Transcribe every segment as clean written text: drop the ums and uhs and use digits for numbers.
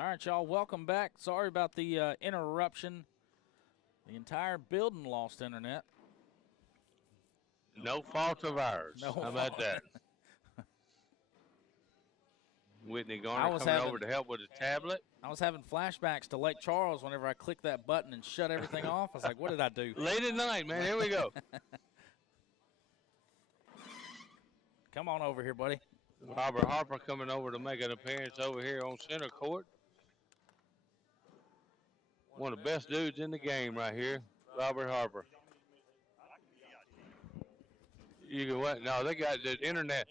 All right, y'all, welcome back. Sorry about the interruption. The entire building lost internet. No fault of ours. No How about that? Whitney Garner coming over to help with the tablet. I was having flashbacks to Lake Charles whenever I clicked that button and shut everything off. I was like, what did I do? Late at night, man. Here we go. Come on over here, buddy. Robert Harper coming over to make an appearance over here on center court. One of the best dudes in the game right here, Robert Harper. You can what? No, they got the internet.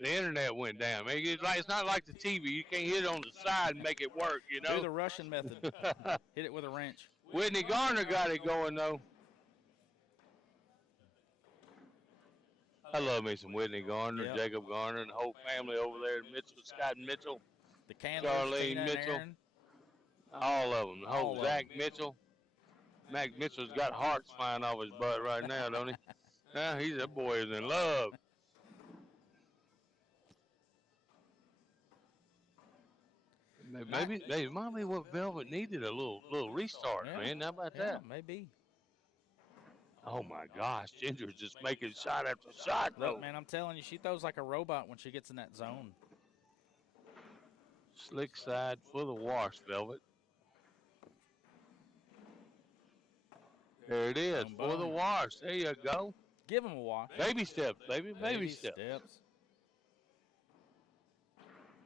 The internet went down. It's not like the TV. You can't hit it on the side and make it work, you know? Do the Russian method. Hit it with a wrench. Whitney Garner got it going, though. I love me some Whitney Garner, Yep. Jacob Garner, and the whole family over there. Mitchell, Scott Mitchell, The Candlers, Charlene Mitchell. Aaron. All of them. The whole All Zach Mitchell. Mac Mitchell's got hearts flying off his butt right now, don't he? Now that boy is in love. Maybe they might be what Velvet needed, a little restart, man. How about that? Maybe. Oh my gosh, Ginger's just making shot after shot. Look, man, I'm telling you, she throws like a robot when she gets in that zone. Slick side for the wash, Velvet. There it is, Boom, for boom. the wash. There you go. Give him a wash. Baby steps, baby. Baby steps.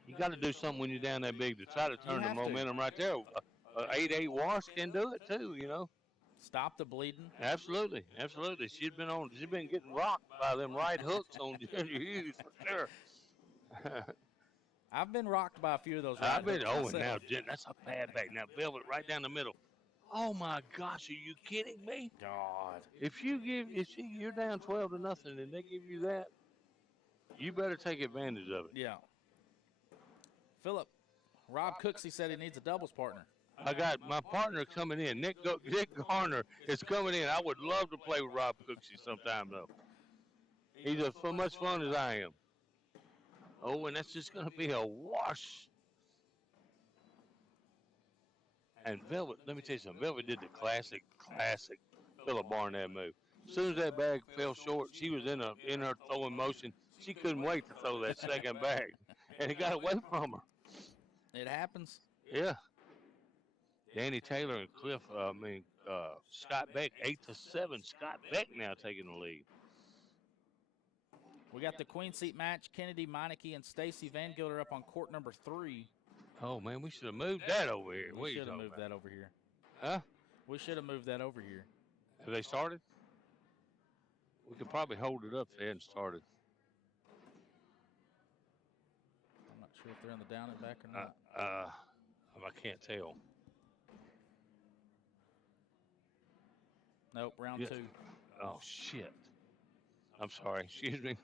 You got to do something when you're down that big to try to turn the momentum right there. An 8-8 wash can do it too, you know. Stop the bleeding. Absolutely, absolutely. She's been getting rocked by them right hooks on Ginger Hughes for sure. I've been rocked by a few of those right hooks and now myself. that's a bad back. Now Velvet right down the middle. Oh my gosh, are you kidding me? God. If you're down 12-0 and they give you that, you better take advantage of it. Yeah. Philip, Rob Cooksey said he needs a doubles partner. I got my partner coming in. Nick Garner is coming in. I would love to play with Rob Cooksey sometime, though. He's as much fun as I am. Oh, and that's just going to be a wash. And Velvet, let me tell you something. Velvet did the classic Philip Barnett move. As soon as that bag fell short, she was in her throwing motion. She couldn't wait to throw that second bag, and it got away from her. It happens. Yeah. Danny Taylor and Scott Beck, 8-7. Scott Beck now taking the lead. We got the queen seat match. Kennedy Meineke and Stacy Van Gilder up on court number 3. Oh, man, we should have moved that over here. We should have moved that over here. Huh? We should have moved that over here. Have they started? We could probably hold it up if they hadn't started. I'm not sure if they're in the down and back or not. I can't tell. Nope, round 2. Oh, shit. I'm sorry. Excuse me.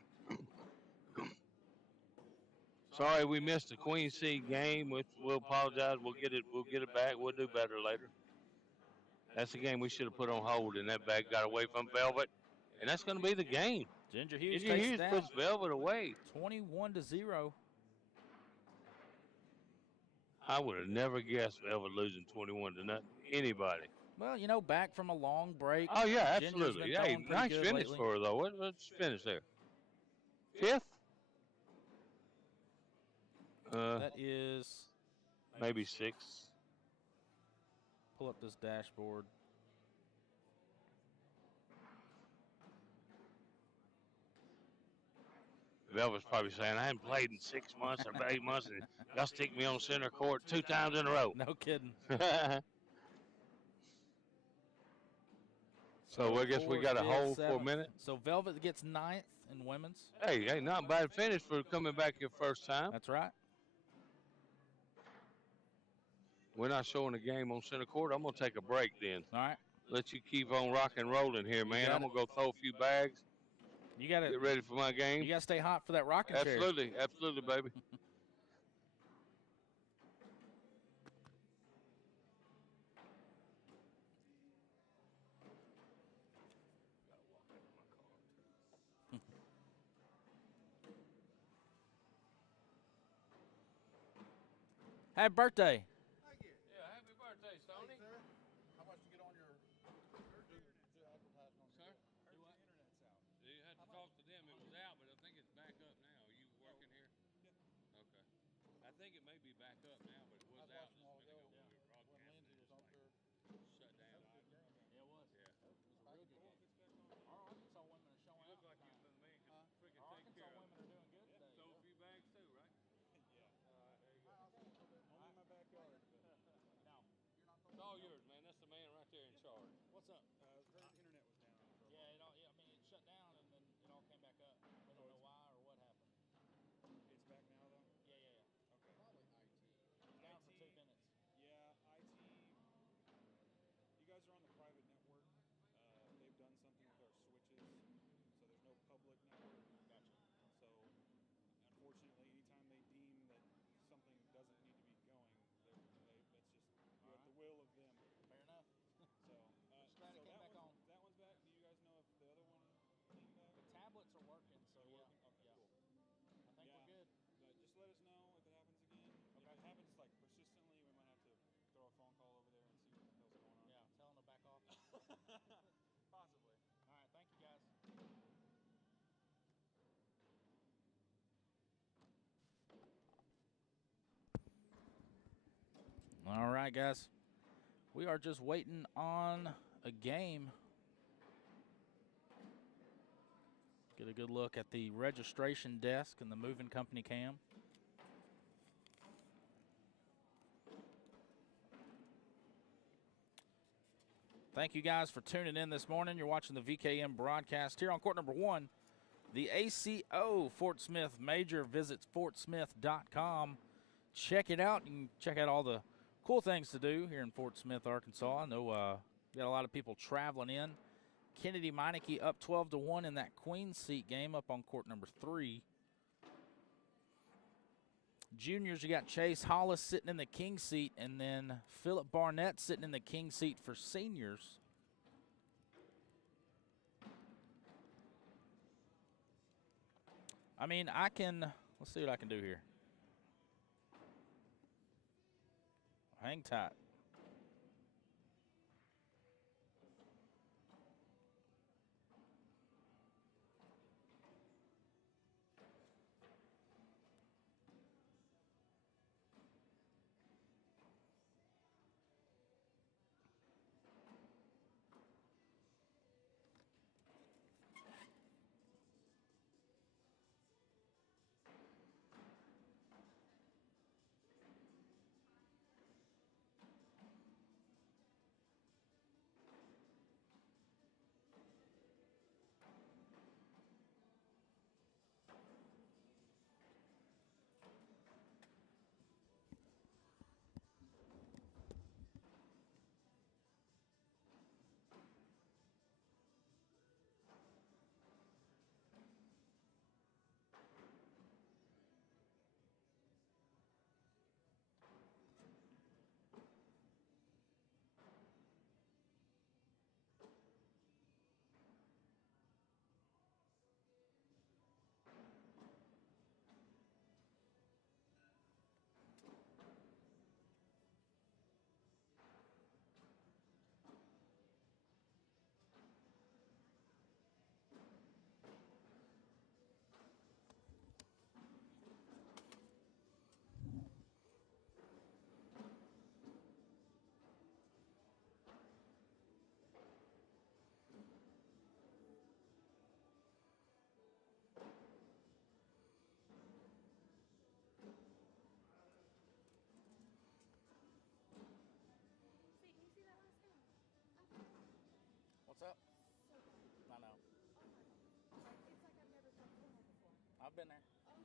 Sorry, we missed the Queen Seed game. We'll apologize. We'll get it back. We'll do better later. That's the game we should have put on hold, and that bag got away from Velvet. And that's going to be the game. Ginger Hughes puts Velvet away. 21-0. I would have never guessed Velvet losing 21-0. Anybody. Well, you know, back from a long break. Oh, yeah, absolutely. Hey, nice finish for her, though. What's finish there? 5th? That is maybe 6th. Pull up this dashboard. Velvet's probably saying, I haven't played in 6 months or 8 months, and y'all stick me on center court 2 times in a row. No kidding. So I guess we got to hold for a minute. So Velvet gets 9th in women's. Hey, not bad finish for coming back your first time. That's right. We're not showing the game on center court. I'm going to take a break then. All right. Let you keep on rock and rolling here, man. I'm going to go throw a few bags. You got to get ready for my game. You got to stay hot for that rocking chair. Absolutely, baby. Happy birthday. Thank you. Yeah, happy birthday, Stoney. Sir, how much to get on your advertising on Sir? Do what? Internet's out. You had to talk to them. It was out, but I think it's back up now. Are you working here? Yeah. Okay. I think it may be back up now, but it was I was out watching just a a while minute ago. ago when we were When broadcasting. Lindsay It was just up like there. shut down. That was a good game. Yeah, it was. Yeah. It was a real good game. Our Arkansas women are showing You look out like tonight. the man can freaking Our take Arkansas care of women it. are doing good today. Stole a few bags too, right? Yeah. There you go. I'm in my backyard. No. It's all yours, man. That's the man right there in charge. What's up? The internet was down. Yeah, I mean, it shut down and then it all came back up. We don't know why or what happened. It's back now, though? Yeah. Okay. Probably IT. Down for 2 IT. minutes. Yeah, IT. You guys are on the private network. They've done something with our switches, so there's no public network. Gotcha. So, unfortunately, anytime they deem that something doesn't need to be going, that's just you're at the will of them. Fair enough. So, Just glad it came back on. That one's back. Do you guys know if the other one came back? The tablets are working, so They're yeah. working? Okay, Yeah. cool. I think we're good. But just let us know if it happens again. Okay. If it happens like persistently, we might have to throw a phone call over there and see what the hell's going on. Yeah, tell them to back off. Possibly. All right, thank you guys. All right, guys. We are just waiting on a game. Get a good look at the registration desk and the moving company cam. Thank you guys for tuning in this morning. You're watching the VKM broadcast here on court number 1. The ACO Fort Smith Major. Visit fortsmith.com. Check it out. You can check out all the cool things to do here in Fort Smith, Arkansas. I know we got a lot of people traveling in. Kennedy Meineke up 12-1 in that queen seat game up on court number 3. Juniors, you got Chase Hollis sitting in the king seat, and then Philip Barnett sitting in the king seat for seniors. I mean, let's see what I can do here. Hang tight. What's up? I know. It's like I've never played cornhole before. I've been there. Oh,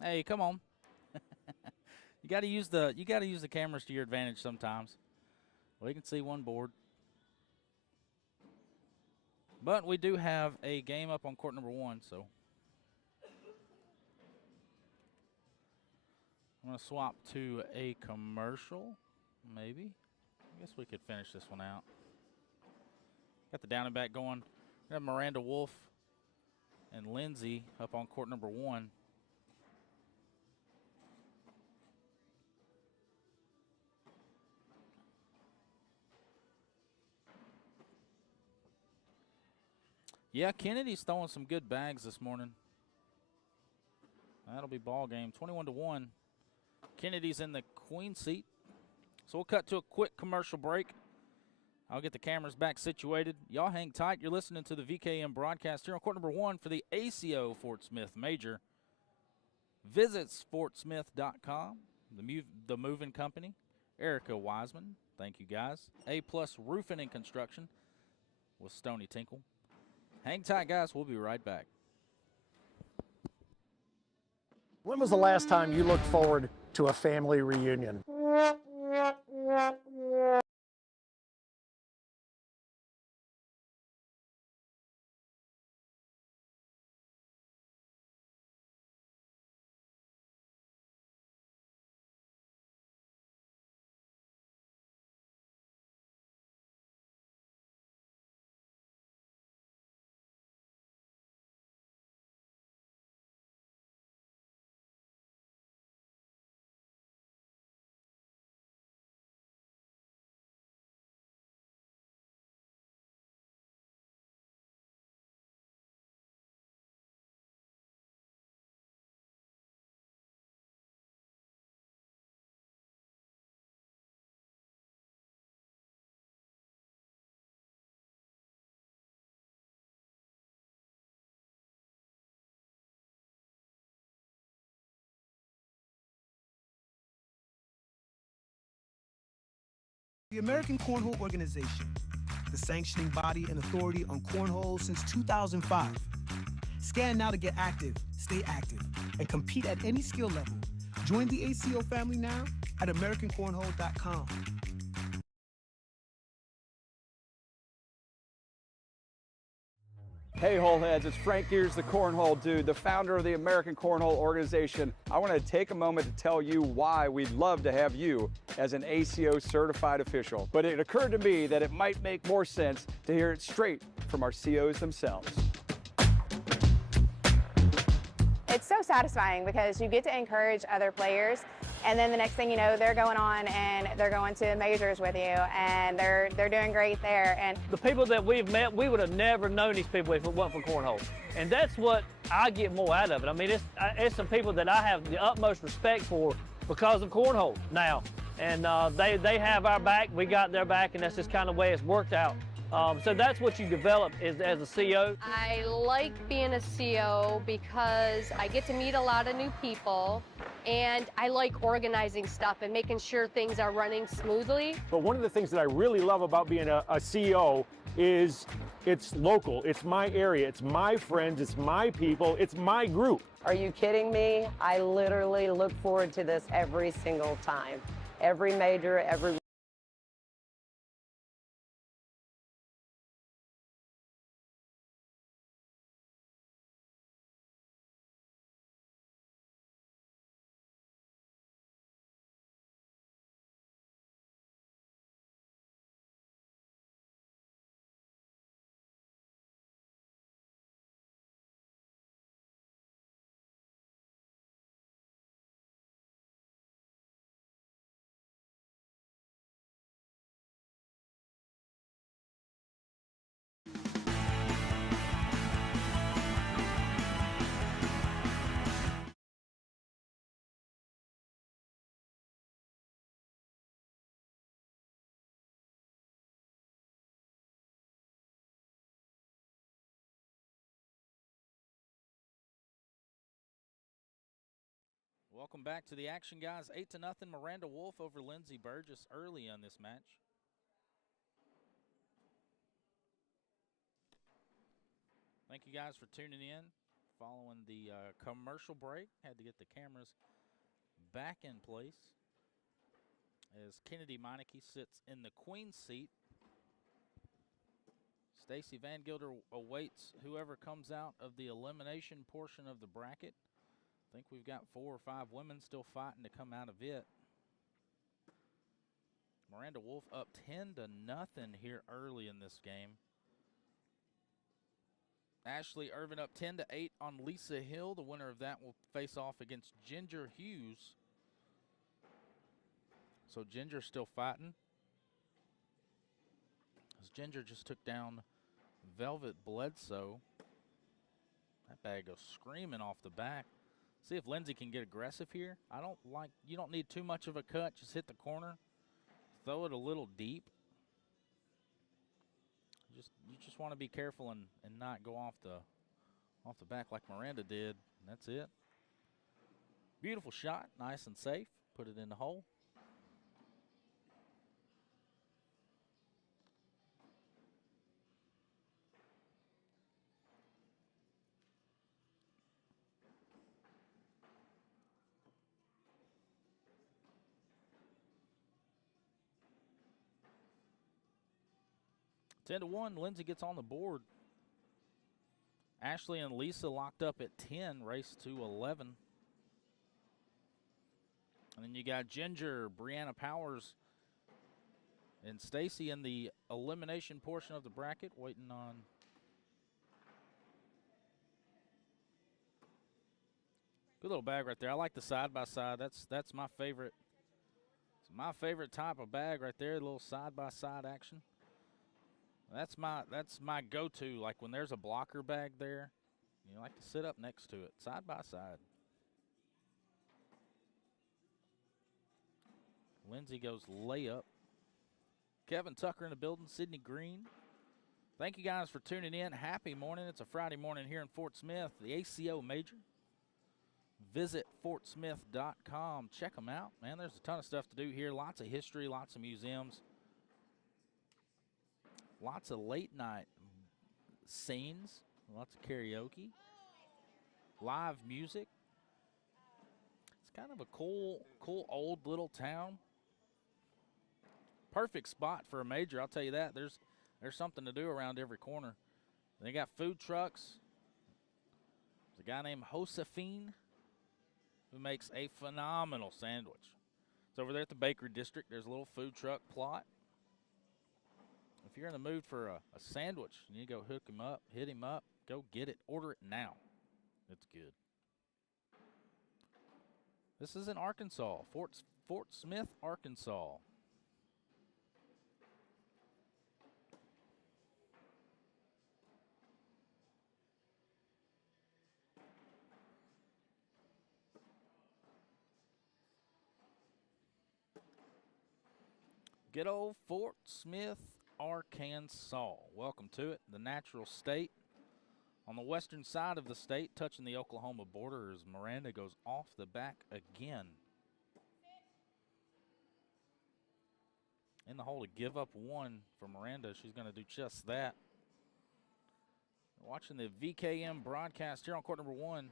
wow. Hey, come on. You got to use the cameras to your advantage sometimes. We can see one board. But we do have a game up on court number 1, so I'm going to swap to a commercial, maybe. I guess we could finish this one out. Got the down and back going. We have Miranda Wolf and Lindsay up on court number 1. Yeah, Kennedy's throwing some good bags this morning. That'll be ball game. 21-1. Kennedy's in the queen seat. So we'll cut to a quick commercial break. I'll get the cameras back situated. Y'all hang tight. You're listening to the VKM broadcast here on court number 1 for the ACO Fort Smith Major. Visit sportsmith.com, the moving company. Erica Wiseman, thank you guys. A-Plus Roofing and Construction with Stony Tinkle. Hang tight, guys. We'll be right back. When was the last time you looked forward to a family reunion? The American Cornhole Organization, the sanctioning body and authority on cornhole since 2005. Scan now to get active, stay active, and compete at any skill level. Join the ACO family now at AmericanCornhole.com. Hey Holeheads, it's Frank Gears, the Cornhole Dude, the founder of the American Cornhole Organization. I want to take a moment to tell you why we'd love to have you as an ACO certified official. But it occurred to me that it might make more sense to hear it straight from our COs themselves. It's so satisfying because you get to encourage other players, and then the next thing you know, they're going on and they're going to majors with you, and they're doing great there. And the people that we've met, we would have never known these people if it wasn't for cornhole. And that's what I get more out of it. I mean, it's some people that I have the utmost respect for because of cornhole now. And they have our back, we got their back, and that's just kind of the way it's worked out. So that's what you develop as a CO. I like being a CO because I get to meet a lot of new people, and I like organizing stuff and making sure things are running smoothly. But one of the things that I really love about being a CO is it's local, it's my area, it's my friends, it's my people, it's my group. Are you kidding me? I literally look forward to this every single time. Every major, every Welcome back to the action, guys. 8-0. Miranda Wolf over Lindsey Burgess early on this match. Thank you guys for tuning in. Following the commercial break, had to get the cameras back in place as Kennedy Meineke sits in the queen seat. Stacy Van Gilder awaits whoever comes out of the elimination portion of the bracket. I think we've got 4 or 5 women still fighting to come out of it. Miranda Wolf up 10-0 here early in this game. Ashley Irvin up 10-8 on Lisa Hill. The winner of that will face off against Ginger Hughes. So Ginger still fighting. As Ginger just took down Velvet Bledsoe. That bag goes screaming off the back. See if Lindsay can get aggressive here. You don't need too much of a cut. Just hit the corner. Throw it a little deep. You just want to be careful and not go off the back like Miranda did. And that's it. Beautiful shot, nice and safe. Put it in the hole. Ten to 1, Lindsay gets on the board. Ashley and Lisa locked up at 10, race to 11. And then you got Ginger, Brianna Powers, and Stacy in the elimination portion of the bracket, waiting on good little bag right there. I like the side-by-side. That's my favorite. It's my favorite type of bag right there, a little side-by-side action. That's my go-to. Like when there's a blocker bag there, you like to sit up next to it, side by side. Lindsay goes layup. Kevin Tucker in the building, Sydney Green. Thank you guys for tuning in. Happy morning. It's a Friday morning here in Fort Smith, the ACO Major. Visit fortsmith.com. Check them out, man. There's a ton of stuff to do here. Lots of history, lots of museums. Lots of late night scenes, lots of karaoke, live music. It's kind of a cool old little town. Perfect spot for a major, I'll tell you that. There's something to do around every corner. They got food trucks. There's a guy named Josephine who makes a phenomenal sandwich. It's over there at the Bakery District. There's a little food truck plot. If you're in the mood for a sandwich, you need to go hook him up, hit him up, go get it. Order it now. It's good. This is in Arkansas, Fort Smith, Arkansas. Good old Fort Smith, Arkansas. Welcome to it, the natural state. On the western side of the state, touching the Oklahoma border, as Miranda goes off the back again. In the hole to give up one for Miranda. She's going to do just that. We're watching the VKM broadcast here on court number 1.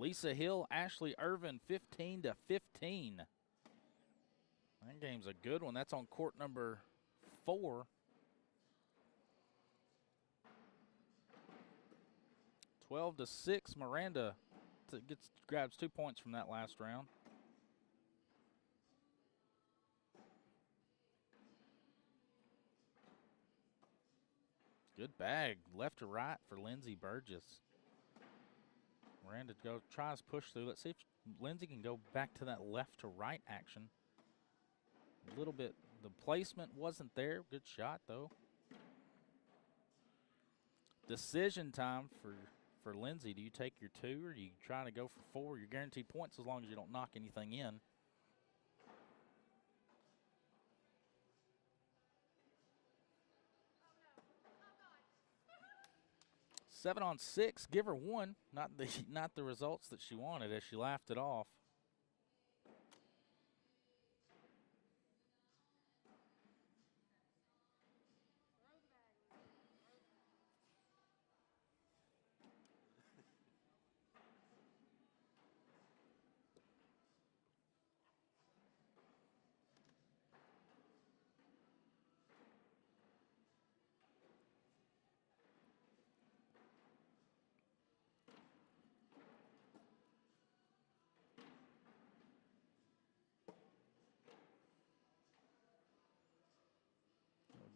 Lisa Hill, Ashley Irvin, 15-15. That game's a good one. That's on court number 4. 12-6. Miranda grabs 2 points from that last round. Good bag, left to right for Lindsay Burgess. Miranda tries push through. Let's see if Lindsay can go back to that left to right action. A little bit, the placement wasn't there. Good shot though. Decision time for Lindsay. Do you take your 2 or do you try to go for 4? You're guaranteed points as long as you don't knock anything in. Oh, no. 7 on 6, give her 1. Not the results that she wanted as she laughed it off.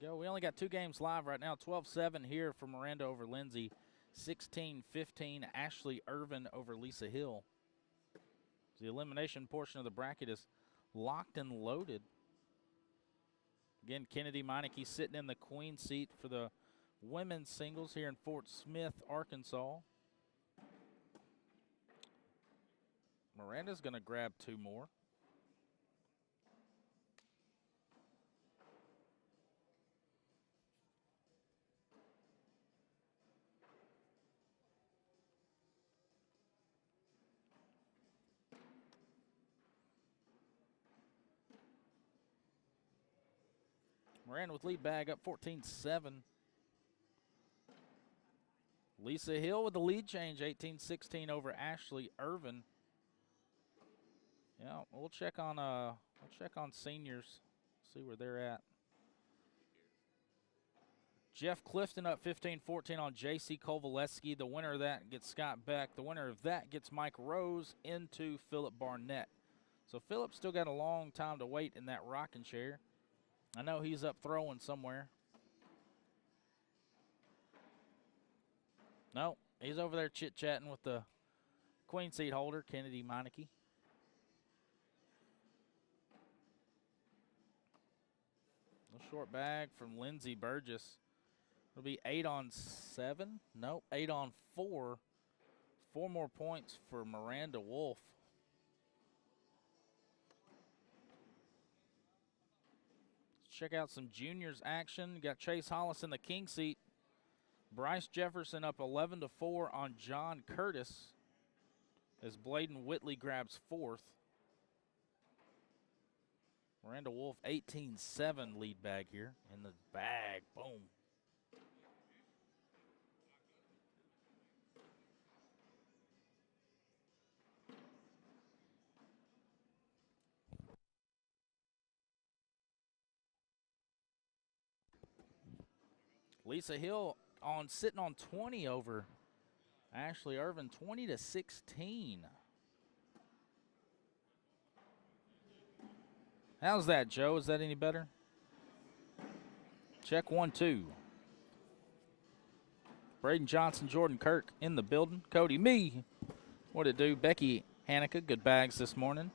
go. We only got 2 games live right now. 12-7 here for Miranda over Lindsay. 16-15 Ashley Irvin over Lisa Hill. The elimination portion of the bracket is locked and loaded. Again, Kennedy Meineke sitting in the queen seat for the women's singles here in Fort Smith, Arkansas. Miranda's going to grab 2 more. Miranda with lead bag up 14-7. Lisa Hill with the lead change, 18-16 over Ashley Irvin. Yeah, we'll check on seniors, see where they're at. Jeff Clifton up 15-14 on J.C. Kovalevsky. The winner of that gets Scott Beck. The winner of that gets Mike Rose into Philip Barnett. So Philip still got a long time to wait in that rocking chair. I know he's up throwing somewhere. No, he's over there chit-chatting with the queen seat holder, Kennedy Meineke. A short bag from Lindsey Burgess. It'll be 8-on-7. Nope, 8-on-4. 4 more points for Miranda Wolf. Check out some juniors action. You got Chase Hollis in the king seat. Bryce Jefferson up 11-4 on John Curtis as Bladen Whitley grabs 4th. Miranda Wolf 18-7 lead bag here in the bag. Boom. Lisa Hill sitting on 20 over Ashley Irvin, 20-16. How's that, Joe? Is that any better? Check 1-2. Braden Johnson, Jordan Kirk in the building. Cody, me. What it do? Becky Hanukkah, good bags this morning.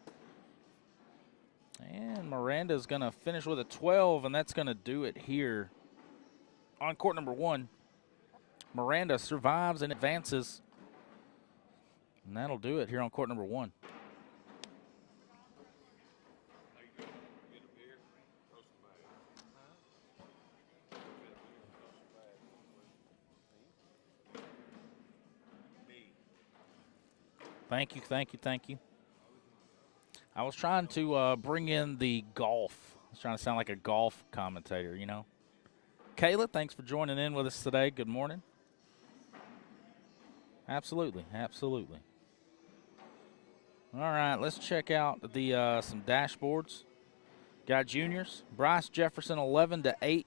And Miranda's going to finish with a 12, and that's going to do it here on court number 1. Miranda survives and advances. And that'll do it here on court number 1. Thank you, thank you, thank you. I was trying to bring in the golf. I was trying to sound like a golf commentator, you know. Kayla, thanks for joining in with us today. Good morning. Absolutely, absolutely. All right, let's check out the some dashboards. Got juniors. Bryce Jefferson 11-8.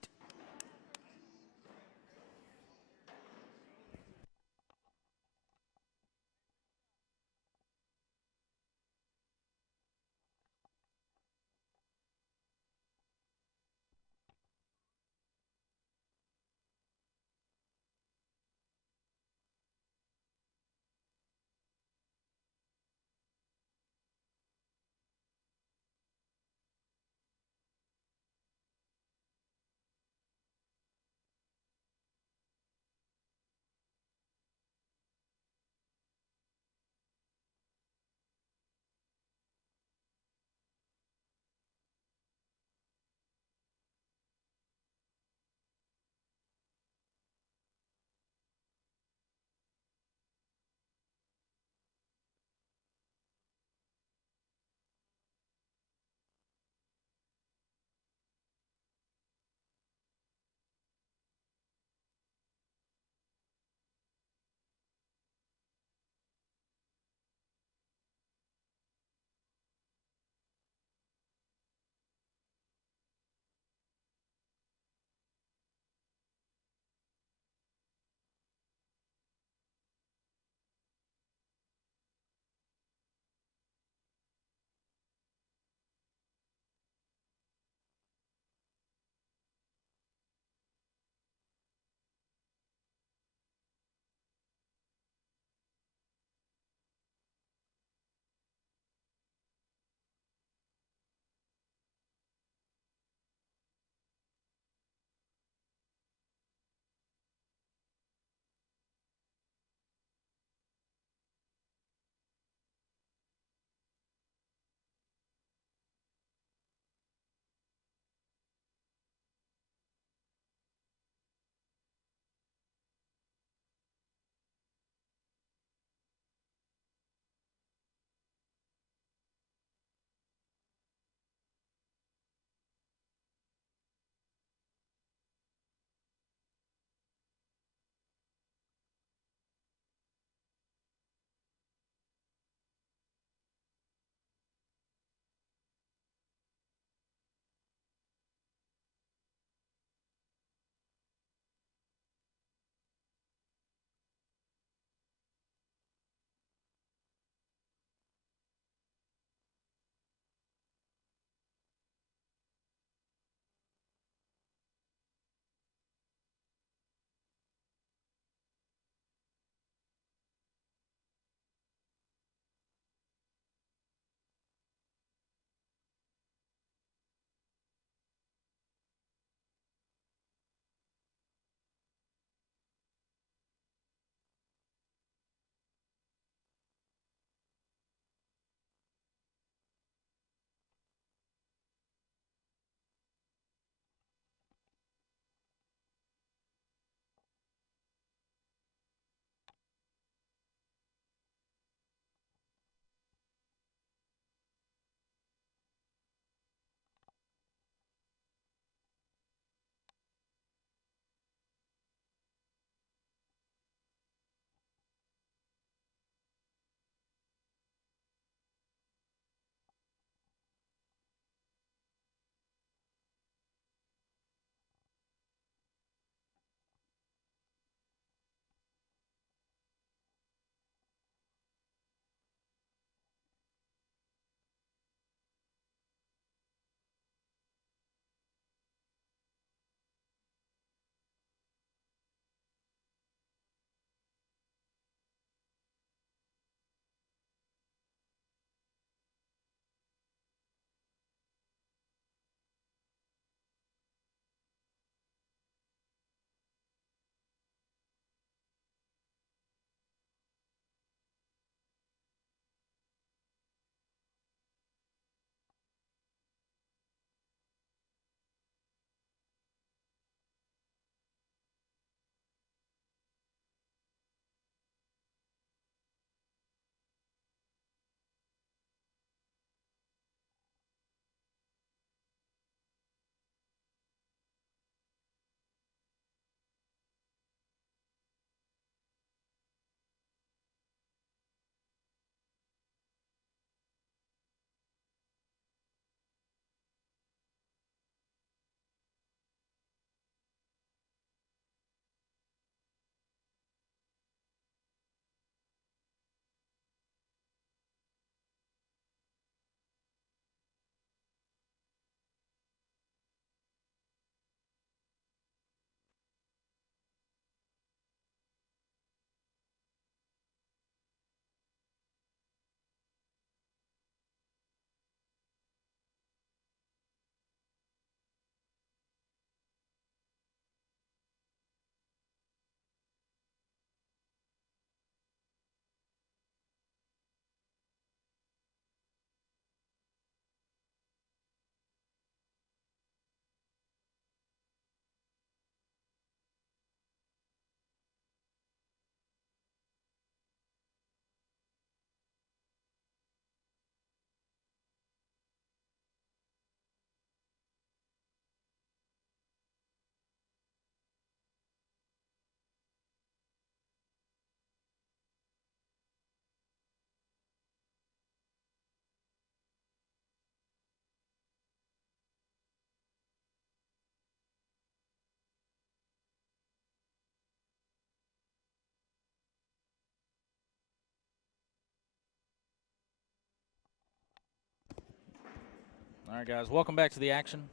All right, guys, welcome back to the action.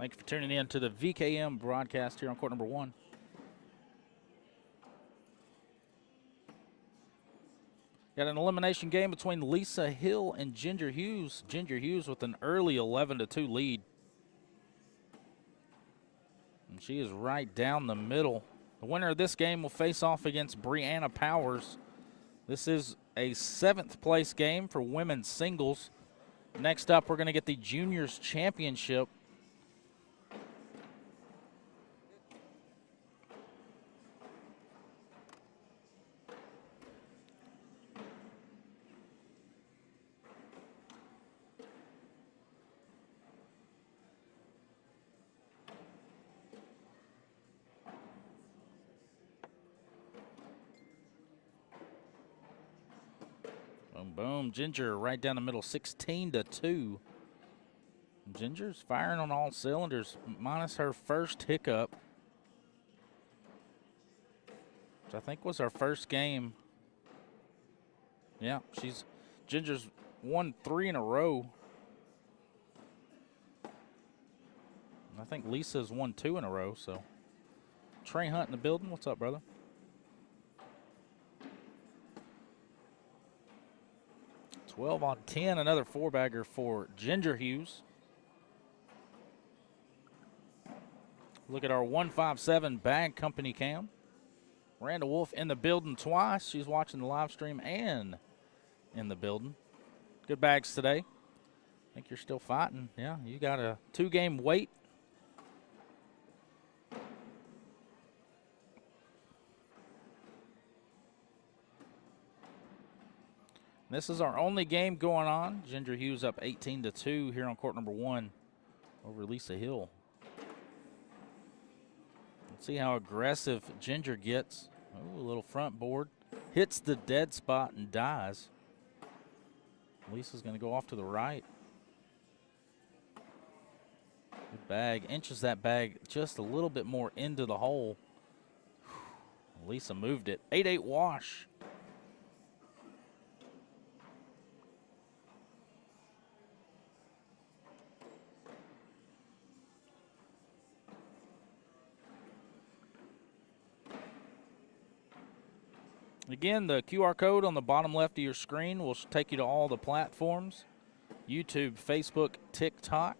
Thank you for tuning in to the VKM broadcast here on court number 1. Got an elimination game between Lisa Hill and Ginger Hughes. Ginger Hughes with an early 11-2 lead. And she is right down the middle. The winner of this game will face off against Brianna Powers. This is a 7th place game for women's singles. Next up, we're going to get the Juniors Championship. Boom, Ginger right down the middle, 16-2. Ginger's firing on all cylinders, minus her first hiccup, which I think was our first game. Yeah, Ginger's won 3 in a row. I think Lisa's won 2 in a row, so. Trey Hunt in the building, what's up, brother? Twelve on 10, another 4-bagger for Ginger Hughes. Look at our 157 bag company cam. Miranda Wolf in the building twice. She's watching the live stream and in the building. Good bags today. I think you're still fighting. Yeah, you got a 2-game wait. This is our only game going on. Ginger Hughes up 18-2 here on court number 1 over Lisa Hill. Let's see how aggressive Ginger gets. Oh, a little front board. Hits the dead spot and dies. Lisa's going to go off to the right. Good bag. Inches that bag just a little bit more into the hole. Lisa moved it. 8-8 wash. Again, the QR code on the bottom left of your screen will take you to all the platforms. YouTube, Facebook, TikTok,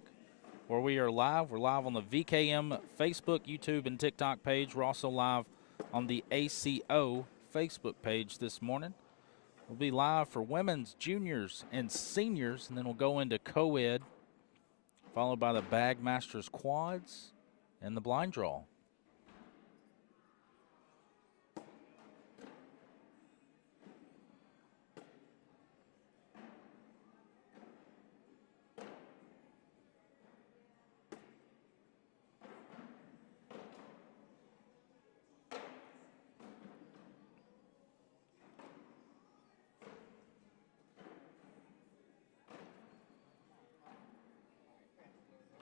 where we are live. We're live on the VKM Facebook, YouTube, and TikTok page. We're also live on the ACO Facebook page this morning. We'll be live for women's, juniors, and seniors, and then we'll go into co-ed, followed by the Bag Masters quads and the blind draw.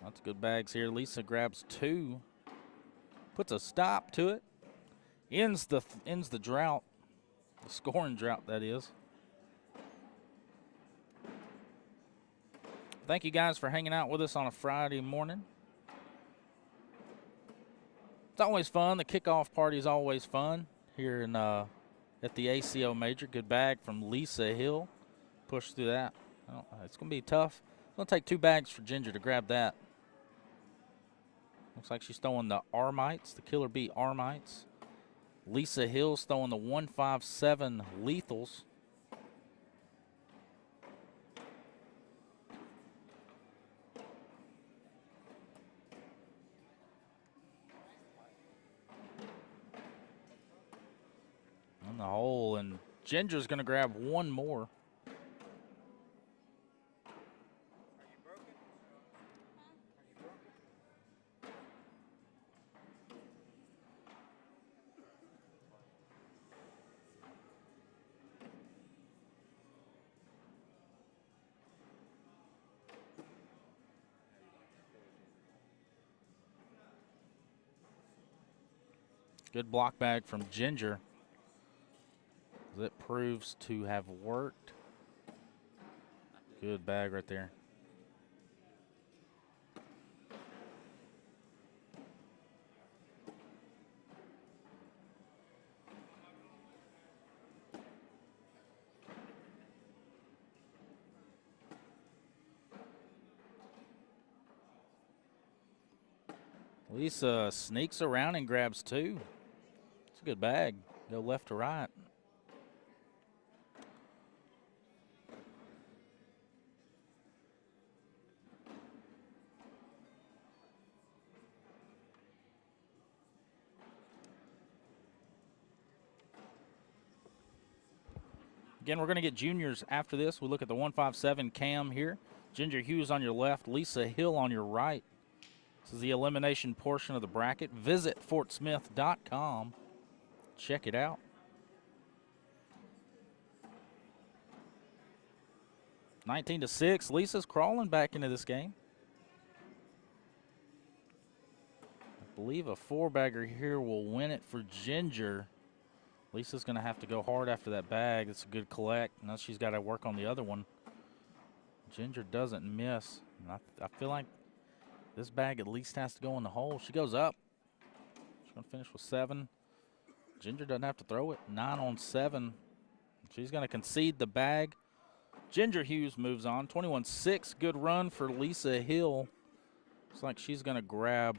Lots of good bags here. Lisa grabs 2, puts a stop to it, ends the drought, the scoring drought, that is. Thank you guys for hanging out with us on a Friday morning. It's always fun. The kickoff party is always fun here in at the ACO Major. Good bag from Lisa Hill. Push through that. It's going to be tough. It's going to take 2 bags for Ginger to grab that. Looks like she's throwing the Armites, the Killer Bee Armites. Lisa Hill's throwing the 157 Lethals. In the hole, and Ginger's going to grab 1 more. Good block bag from Ginger. That proves to have worked. Good bag right there. Lisa sneaks around and grabs 2. It's a good bag. Go left to right. Again, we're going to get juniors after this. We look at the 157 Cam here. Ginger Hughes on your left, Lisa Hill on your right. This is the elimination portion of the bracket. Visit fortsmith.com. Check it out. 19-6. Lisa's crawling back into this game. I believe a 4-bagger here will win it for Ginger. Lisa's going to have to go hard after that bag. It's a good collect. Now she's got to work on the other one. Ginger doesn't miss. And I feel like this bag at least has to go in the hole. She goes up. She's going to finish with 7. Ginger doesn't have to throw it. 9 on 7. She's going to concede the bag. Ginger Hughes moves on. 21-6. Good run for Lisa Hill. Looks like she's going to grab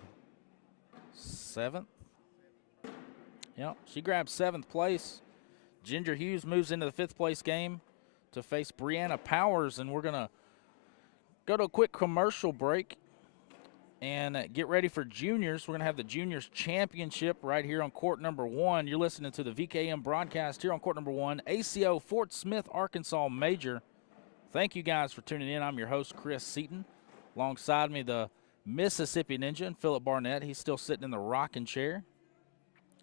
7th. Yep, she grabs 7th place. Ginger Hughes moves into the 5th place game to face Brianna Powers, and we're going to go to a quick commercial break and get ready for juniors. We're going to have the juniors championship right here on court number 1. You're listening to the VKM broadcast here on court number 1, ACO Fort Smith, Arkansas Major. Thank you guys for tuning in. I'm your host, Chris Seaton. Alongside me, the Mississippi Ninja and Philip Barnett. He's still sitting in the rocking chair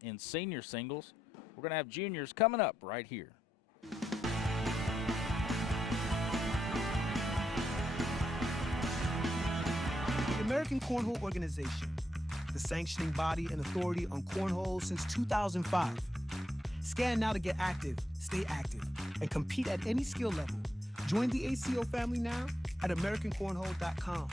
in senior singles. We're going to have juniors coming up right here. The American Cornhole Organization, the sanctioning body and authority on cornhole since 2005. Scan now to get active, stay active, and compete at any skill level. Join the ACO family now at AmericanCornhole.com.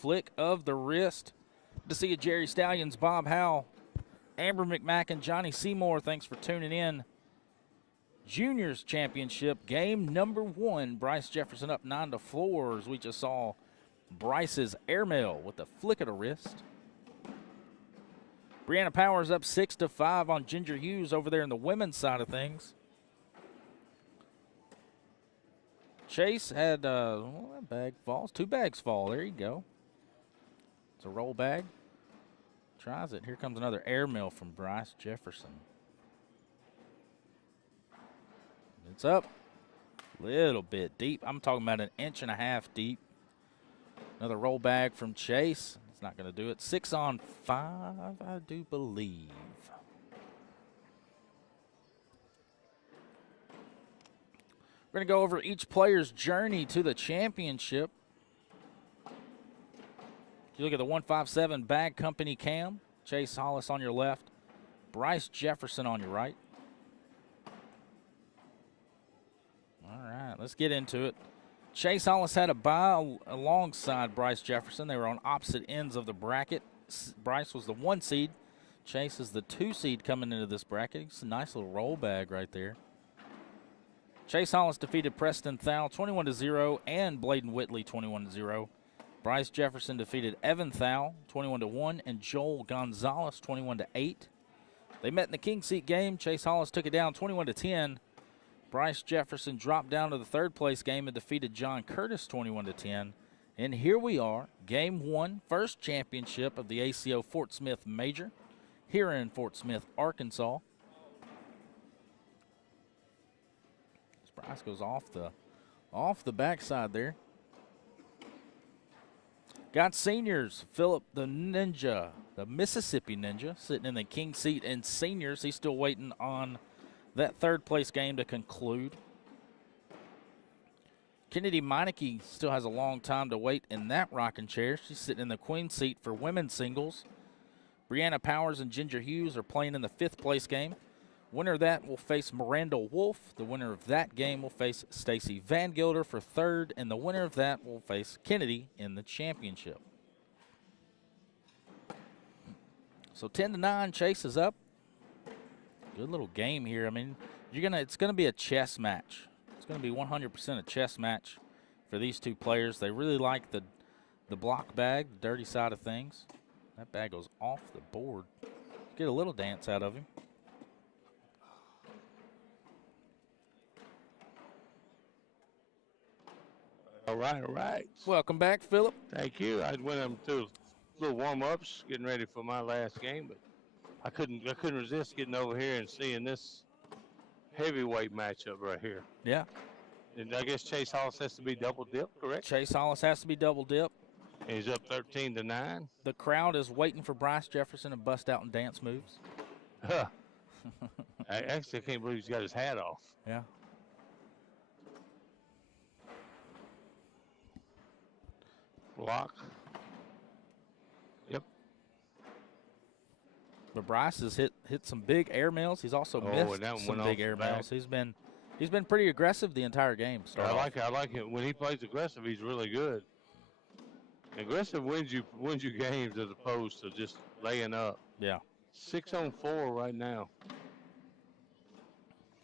flick of the wrist. To see you, Jerry Stallions, Bob Howell, Amber McMacken, Johnny Seymour. Thanks for tuning in. Juniors Championship, game number 1. Bryce Jefferson up 9-4 as we just saw Bryce's airmail with the flick of the wrist. Brianna Powers up 6-5 on Ginger Hughes over there in the women's side of things. Chase had, well, that bag falls. 2 bags fall. There you go. It's a roll bag. Tries it. Here comes another airmail from Bryce Jefferson. It's up a little bit deep. I'm talking about 1.5 inches deep. Another roll bag from Chase. It's not going to do it. 6 on 5, I do believe. We're going to go over each player's journey to the championship. If you look at the 157 Bag Company cam, Chase Hollis on your left, Bryce Jefferson on your right. All right, let's get into it. Chase Hollis had a bye alongside Bryce Jefferson. They were on opposite ends of the bracket. Bryce was the 1 seed. Chase is the 2 seed coming into this bracket. It's a nice little roll bag right there. Chase Hollis defeated Preston Thal 21-0 and Bladen Whitley 21-0. Bryce Jefferson defeated Evan Thal 21-1 and Joel Gonzalez 21-8. They met in the King Seat game. Chase Hollis took it down 21-10. Bryce Jefferson dropped down to the 3rd place game and defeated John Curtis 21-10. And here we are, game 1, first championship of the ACO Fort Smith Major here in Fort Smith, Arkansas. This Bryce goes off the backside there. Got seniors, Philip the Ninja, the Mississippi Ninja, sitting in the king seat, and seniors, he's still waiting on that 3rd place game to conclude. Kennedy Meineke still has a long time to wait in that rocking chair. She's sitting in the queen seat for women's singles. Brianna Powers and Ginger Hughes are playing in the 5th place game. Winner of that will face Miranda Wolf. The winner of that game will face Stacy Van Gilder for 3rd, and the winner of that will face Kennedy in the championship. So 10-9, Chase is up. Good little game here. I mean, it's gonna be a chess match. It's gonna be 100% a chess match for these 2 players. They really like the block bag, the dirty side of things. That bag goes off the board. Get a little dance out of him. All right. Welcome back, Philip. Thank you. I went up to little warm-ups, getting ready for my last game, but I couldn't resist getting over here and seeing this heavyweight matchup right here. Yeah. And I guess Chase Hollis has to be double dip, correct? Chase Hollis has to be double dip. And he's up 13-9. The crowd is waiting for Bryce Jefferson to bust out in dance moves. Huh. I actually can't believe he's got his hat off. Yeah. Block. Yep. But Bryce has hit some big airmails. He's also missed some big airmails. He's been pretty aggressive the entire game. I like it. When he plays aggressive, he's really good. Aggressive wins you games as opposed to just laying up. Yeah. 6 on 4 right now.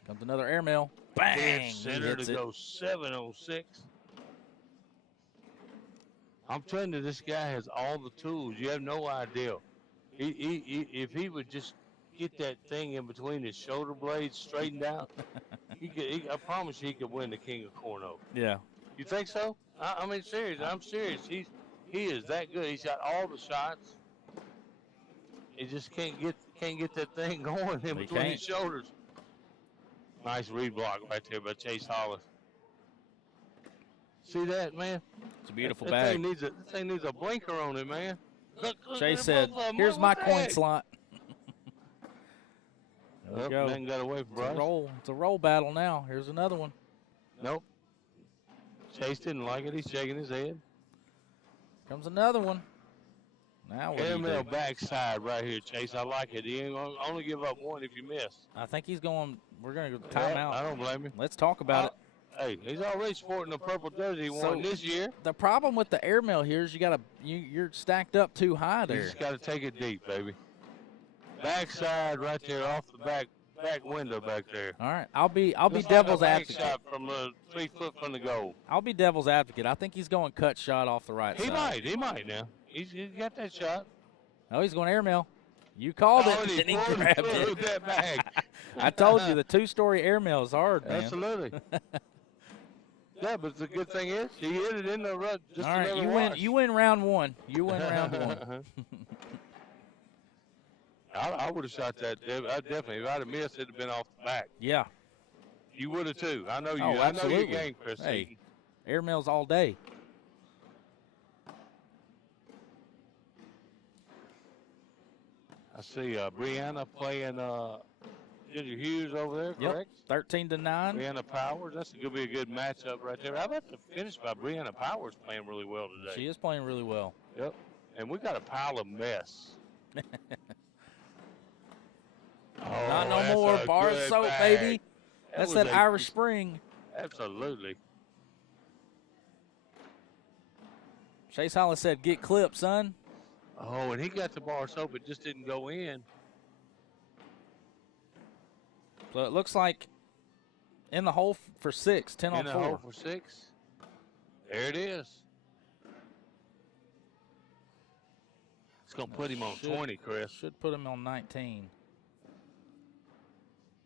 Comes another airmail. Bang! Dead center to go 7 on 6. I'm telling you, this guy has all the tools. You have no idea. If he would just get that thing in between his shoulder blades straightened out, I promise you he could win the King of Cornhole. Yeah. You think so? I mean, serious. I'm serious. He is that good. He's got all the shots. He just can't get that thing going in between his shoulders. Nice read block right there by Chase Hollis. See that, man? It's a beautiful that bag. This thing needs a blinker on it, man. Look, Chase said, "Here's my coin slot." There we go. Nothing got away from Bryce. It's a roll battle now. Here's another one. Nope. Chase didn't like it. He's shaking his head. Comes another one. Now what do you Airmail do? backside right here, Chase. I like it. He ain't gonna only give up one if you miss. I think he's going. We're going to go timeout. I don't blame him. Let's talk about it. Hey, he's already sporting the purple jersey he So, won this year. The problem with the airmail here is you're stacked up too high You there. just got to take it deep, baby. Backside right there off the back window back there. All right, I'll be Looks devil's like a bank advocate. shot from 3 foot from the goal. I'll be devil's advocate. I think he's going cut shot off the right side. He might now. He's got that shot. Oh, he's going airmail. You called it, and and he pulled grabbed through it. that bag. I told you the 2-story airmail is hard, man. Absolutely. Yeah, but the good thing is he hit it in the rut. Just All right, another you wash. win. You win round one. You win round one. I would have shot that. I definitely. If I'd have missed, it'd have been off the back. Yeah. You would have too. I know you. Oh, I know absolutely. your game, Chris. Hey, airmails all day. I see Brianna playing Ginger Hughes over there, Yep. correct? 13-9. Brianna Powers. That's going to be a good matchup right there. How about the finish by Brianna Powers playing really well today? She is playing really well. Yep. And we got a pile of mess. Not no that's more a bar good soap, bag. baby. That's was that a- Irish Spring. Absolutely. Chase Hollis said, "Get clipped, son." Oh, and he got the bar soap. It just didn't go in. So it looks like in the hole for 6, 10 on In the 4. hole for 6. There it is. It's going to put him on 20, Chris. Should put him on 19.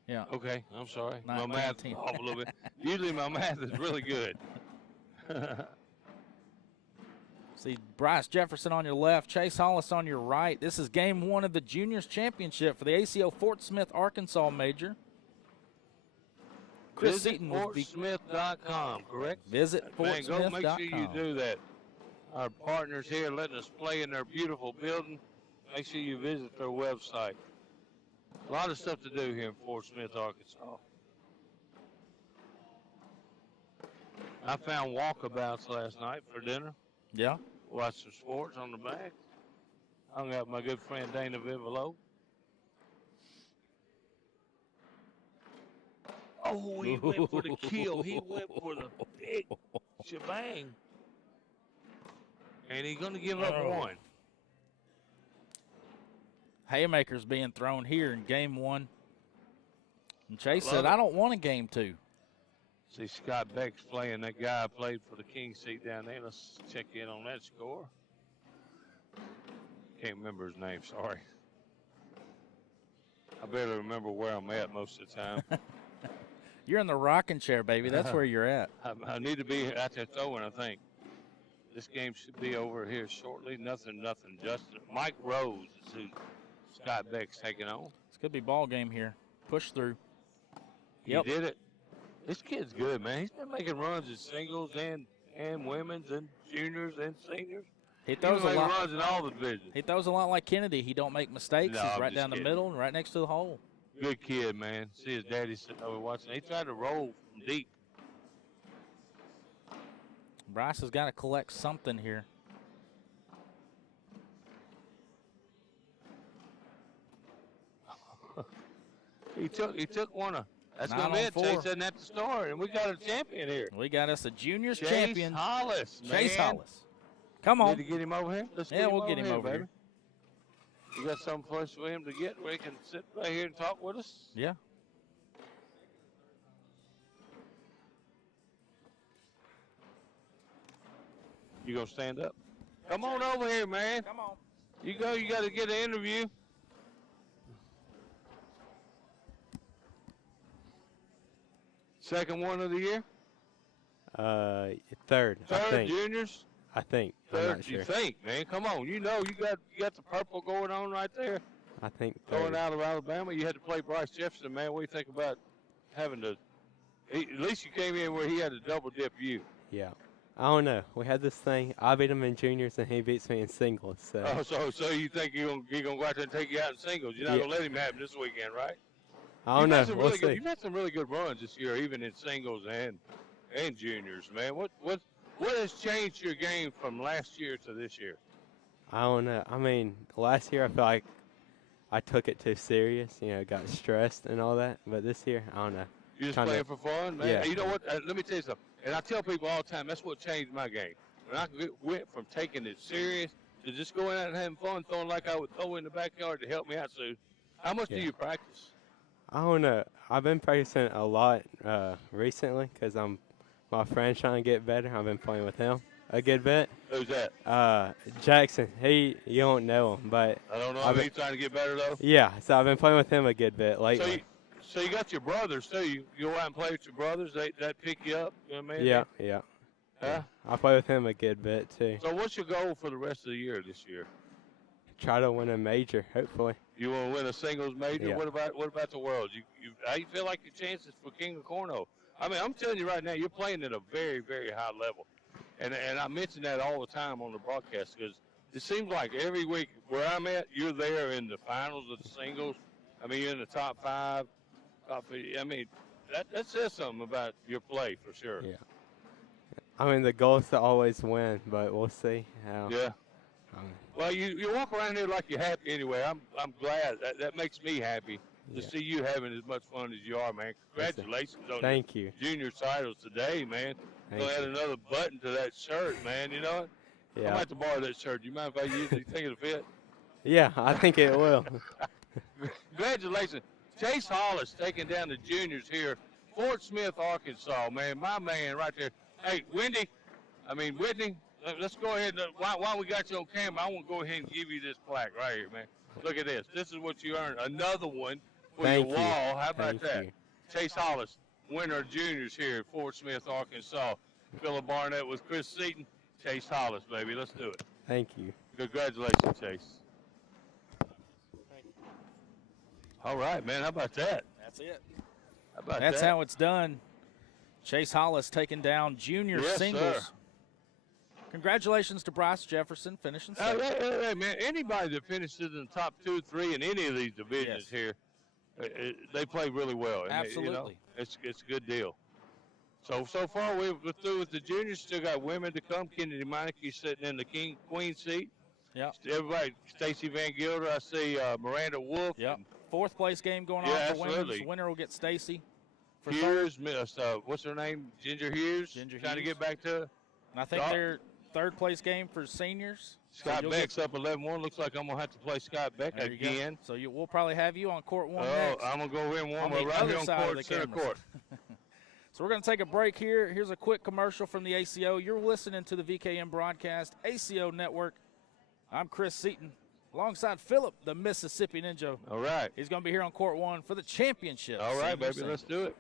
Yeah. Okay, I'm sorry. My 19. math is off a little bit. Usually my math is really good. See Bryce Jefferson on your left, Chase Hollis on your right. This is game 1 of the Juniors Championship for the ACO Fort Smith, Arkansas Major. Chris Visit Seaton will be FortSmith.com, correct? Visit Man, go make sure you FortSmith.com. do that. Our partners here letting us play in their beautiful building. Make sure you visit their website. A lot of stuff to do here in Fort Smith, Arkansas. I found walkabouts last night for dinner. Yeah. Watched some sports on the back. Hung out with my good friend Dana Vivolo. Oh, he went for the kill. He went for the big shebang. And he's going to give up one. Haymakers being thrown here in game 1. And Chase Love said, it. "I don't want a game 2." See Scott Beck's playing. That guy played for the King seat down there. Let's check in on that score. Can't remember his name, sorry. I barely remember where I'm at most of the time. You're in the rocking chair, baby. That's where you're at. I need to be out there throwing, I think. This game should be over here shortly. Nothing. Justin. Mike Rose is who Scott Beck's taking on. This could be ball game here. Push through. He Yep. did it. This kid's good, man. He's been making runs in singles and women's and juniors and seniors. He throws a making lot. runs in all the divisions. He throws a lot like Kennedy. He don't make mistakes. No, He's I'm right just down the kidding. middle and right next to the hole. Good kid, man. See his daddy sitting over watching. He tried to roll from deep. Bryce has got to collect something here. He took one of. That's 9 going to be on it. 4. Chase said at the start, and we got a champion here. We got us a Juniors Chase champion. Hollis, Chase man. Hollis. Come on. Need to get him over here? Let's Yeah, get we'll get him over baby. here. You got something for us for him to get where he can sit right here and talk with us? Yeah. You gonna stand up? Come on over here, man. Come on. You go. You got to get an interview. Second one of the year. Third, I Third think. juniors. I think. I'm Third. not sure. You think, man? Come on. You know you got the purple going on right there. I think Going third. out of Alabama, you had to play Bryce Jefferson, man. What do you think about having to? At least you came in where he had to double dip you. Yeah. I don't know. We had this thing. I beat him in juniors, and he beats me in singles. So Oh, so you think he's gonna go out there and take you out in singles? You're not Yeah. gonna let him happen this weekend, right? I don't know. Some We'll really good, see. you've had some really good runs this year, even in singles and juniors, man. What has changed your game from last year to this year? I don't know. I mean, last year I feel like I took it too serious. You know, got stressed and all that. But this year, I don't know. You just Kinda- playing for fun, man. Yeah. You know what? Let me tell you something. And I tell people all the time, that's what changed my game. When I went from taking it serious to just going out and having fun, throwing like I would throw in the backyard to help me out. So, how much do Yeah. you practice? I don't know. I've been practicing a lot recently because my friend's trying to get better. I've been playing with him a good bit. Who's that? Jackson. You don't know him, but I don't know. I've Are been- you trying to get better though? yeah. So I've been playing with him a good bit So lately. you got your brothers too. You go out and play with your brothers. That pick you up. You know what I mean? Yeah. Huh? I play with him a good bit too. So what's your goal for the rest of the year this year? Try to win a major, hopefully. You want to win a singles major? Yeah. What about the world? How you feel like your chances for King of Cornhole? I mean, I'm telling you right now, you're playing at a very, very high level, and I mention that all the time on the broadcast because it seems like every week where I'm at, you're there in the finals of the singles. I mean, you're in the top 5. I mean, that says something about your play for sure. Yeah. I mean, the goal is to always win, but we'll see how. Yeah. Well, you walk around here like you're happy anyway. I'm glad. That makes me happy to see you having as much fun as you are, man. Congratulations on Thank you. junior titles today, man. Thank You'll add you. another button to that shirt, man. You know it? I Yeah. might have to borrow that shirt. You mind if I use it? You think it'll fit? Yeah, I think it will. Congratulations. Chase Hollis taking down the juniors here. Fort Smith, Arkansas, man. My man right there. Hey, Whitney, let's go ahead. While we got you on camera, I want to go ahead and give you this plaque right here, man. Look at this. This is what you earned. Another one for Thank your you. wall. How about Thank that? you. Chase Hollis, winner of juniors here at Fort Smith, Arkansas. Philip Barnett with Chris Seaton. Chase Hollis, baby. Let's do it. Thank you. Congratulations, Chase. All right, man. How about that? That's it. How about That's that? how it's done. Chase Hollis taking down junior Yes, singles. sir. Congratulations to Bryce Jefferson finishing Hey, second. hey, man, anybody that finishes in the top 2, 3 in any of these divisions Yes. here, they play really well. And Absolutely. it's a good deal. So far we're through with the juniors. Still got women to come. Kennedy Meineke sitting in the queen seat. Yep. Everybody, Stacy Van Gilder. I see Miranda Wolf. Yep. Fourth place game going on Yeah, for women. absolutely. The winner will get Stacy for third. Hughes, what's her name? Ginger Hughes. Ginger Trying to Hughes. get back to her. And I think Scott- their third place game for seniors. So Scott you'll Beck's up 11-1. Looks like I'm going to have to play Scott Beck There you go. again. So we'll probably have you on court one Oh, next. I'm going to go over and warm On up the right other here on side of court, the center cameras. court. So we're going to take a break here. Here's a quick commercial from the ACO. You're listening to the VKM broadcast, ACO Network. I'm Chris Seaton, alongside Philip, the Mississippi Ninja. All right. He's going to be here on court one for the championship. All right, senior baby, singles. let's do it.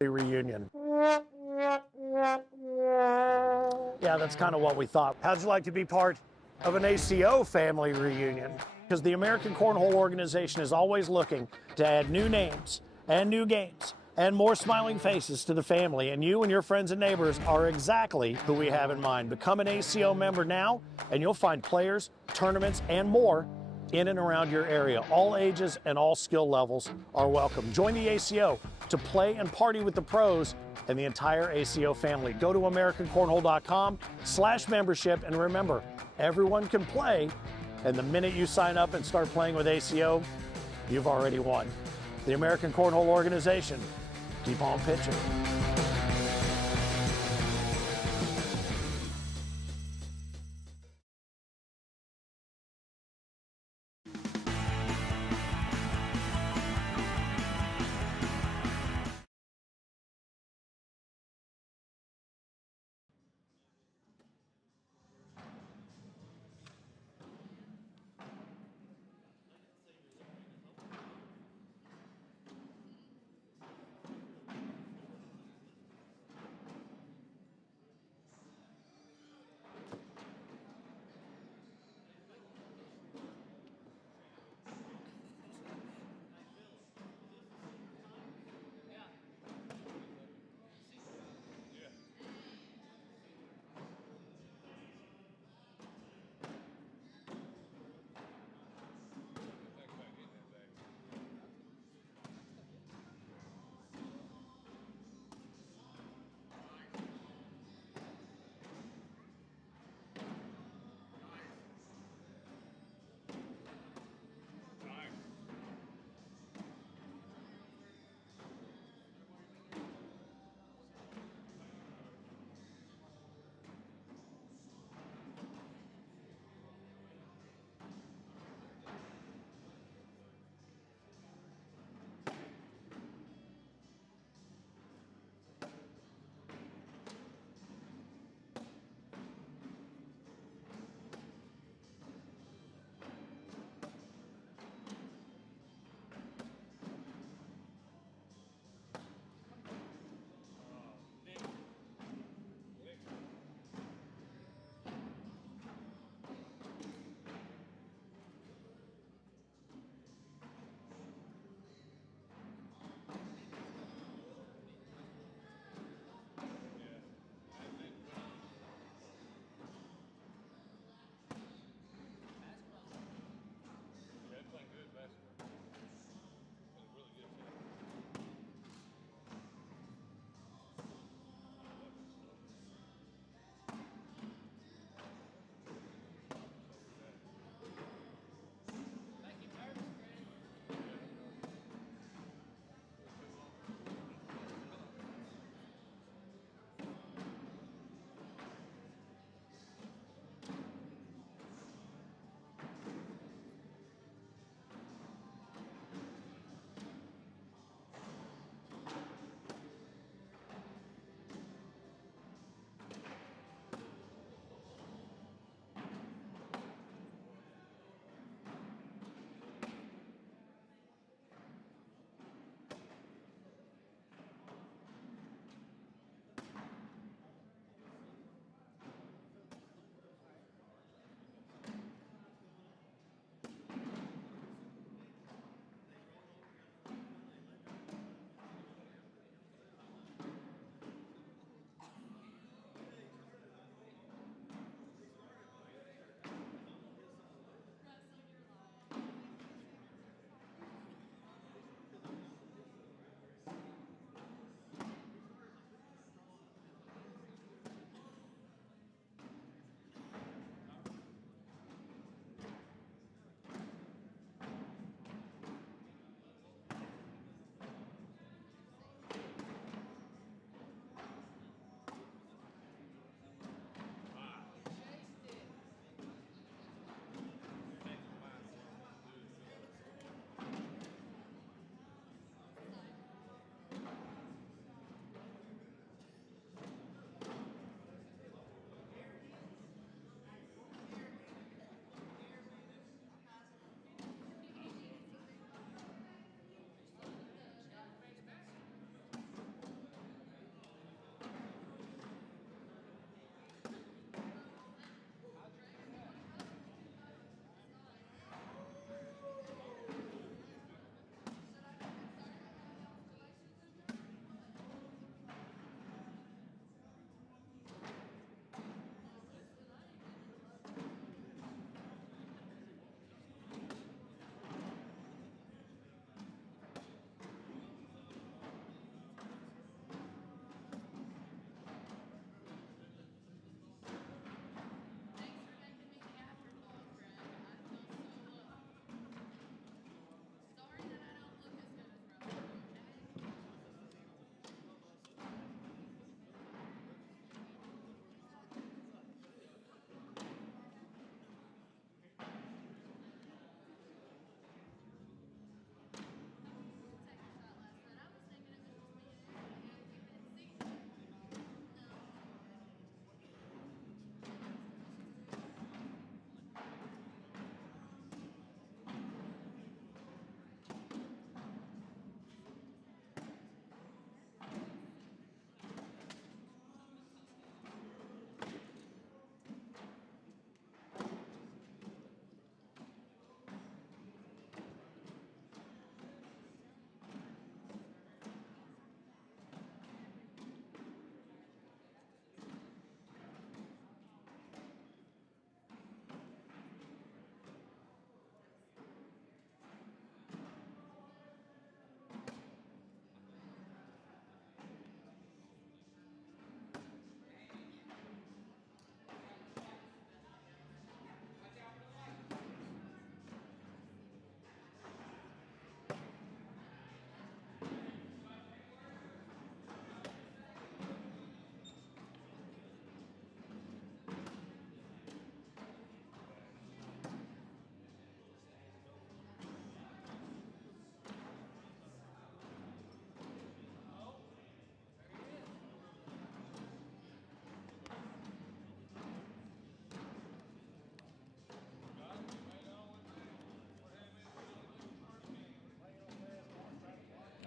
Reunion. Yeah, that's kind of what we thought. How'd you like to be part of an ACO family reunion? Because the American Cornhole Organization is always looking to add new names and new games and more smiling faces to the family, and you and your friends and neighbors are exactly who we have in mind. Become an ACO member now, and you'll find players, tournaments, and more in and around your area. All ages and all skill levels are welcome. Join the ACO to play and party with the pros and the entire ACO family. Go to AmericanCornhole.com/membership, and remember, everyone can play, and the minute you sign up and start playing with ACO, you've already won. The American Cornhole Organization, keep on pitching.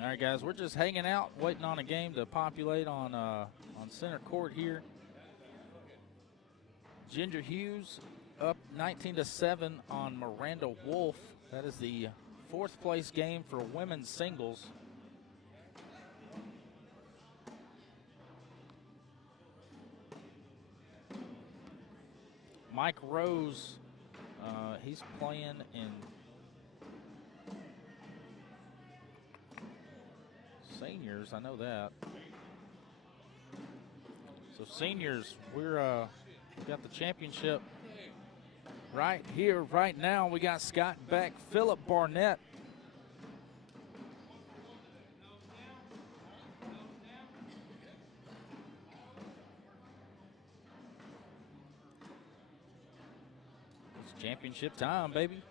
All right, guys, we're just hanging out, waiting on a game to populate on center court here. Ginger Hughes up 19-7 on Miranda Wolf. That is the 4th place game for women's singles. Mike Rose, he's playing in seniors, I know that. So seniors, we're got the championship right here, right now. We got Scott Beck, Philip Barnett. It's championship time, baby.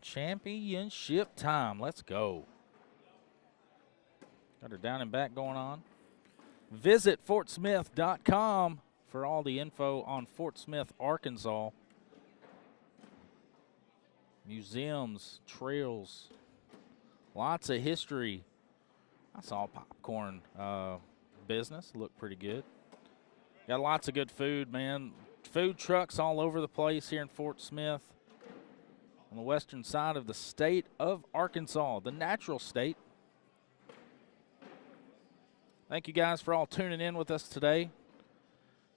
Championship time. Let's go. Got her down and back going on. Visit fortsmith.com for all the info on Fort Smith, Arkansas. Museums, trails, lots of history. I saw a popcorn business. Looked pretty good. Got lots of good food, man. Food trucks all over the place here in Fort Smith. On the western side of the state of Arkansas, the natural state. Thank you guys for all tuning in with us today.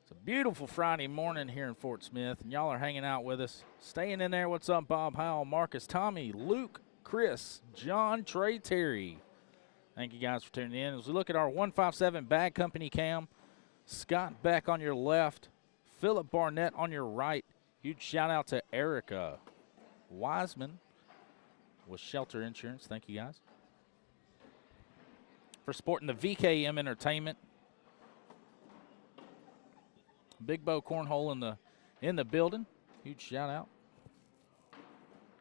It's a beautiful Friday morning here in Fort Smith, and y'all are hanging out with us. Staying in there. What's up, Bob, Howell, Marcus, Tommy, Luke, Chris, John, Trey, Terry. Thank you guys for tuning in. As we look at our 157 Bag Company cam, Scott Beck on your left, Philip Barnett on your right. Huge shout out to Erica Wiseman with Shelter Insurance. Thank you guys for supporting the VKM Entertainment. Big Bow Cornhole in the building. Huge shout out.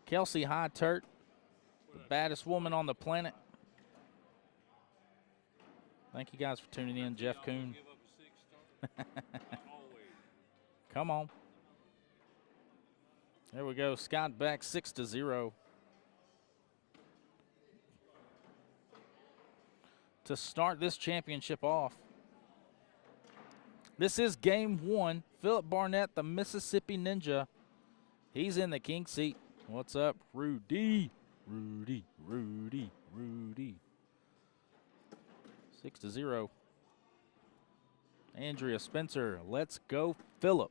Kelsey Highturt, the baddest woman on the planet. Thank you guys for tuning in. Jeff Kuhn. Come on. There we go. Scott Beck 6-0. To start this championship off. This is game 1. Philip Barnett, the Mississippi Ninja. He's in the king seat. What's up, Rudy? Rudy, Rudy, Rudy. 6-0. Andrea Spencer, let's go, Philip.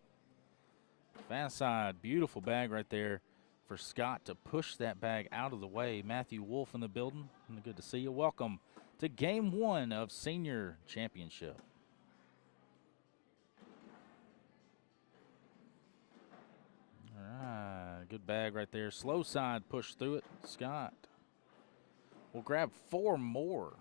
Fast side, beautiful bag right there for Scott to push that bag out of the way. Matthew Wolf in the building. Good to see you. Welcome to game 1 of Senior Championship. All right, good bag right there. Slow side push through it. Scott will grab 4 more.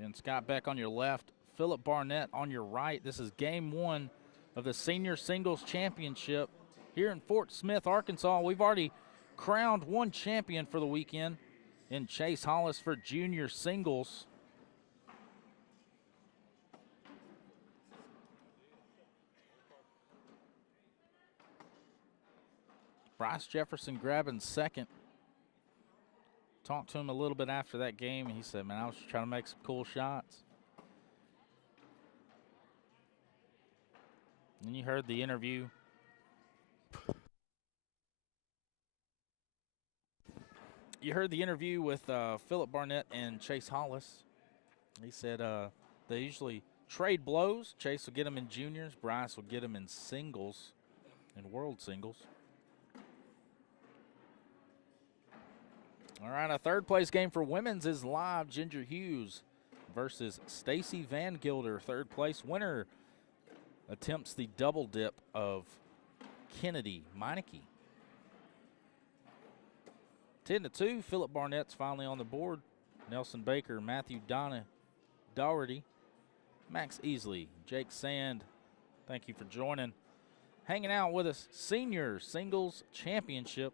And Scott Beck on your left, Philip Barnett on your right. This is game 1 of the Senior Singles Championship here in Fort Smith, Arkansas. We've already crowned one champion for the weekend in Chase Hollis for junior singles. Bryce Jefferson grabbing second. Talked to him a little bit after that game, and he said, man, I was just trying to make some cool shots. And you heard the interview. You heard the interview with Philip Barnett and Chase Hollis. He said they usually trade blows. Chase will get them in juniors. Bryce will get them in singles, in world singles. All right, a third place game for women's is live. Ginger Hughes versus Stacy Van Gilder. Third place winner attempts the double dip of Kennedy Meineke. 10-2, Philip Barnett's finally on the board. Nelson Baker, Matthew Dougherty, Max Easley, Jake Sand, thank you for joining. Hanging out with us, Senior Singles Championship.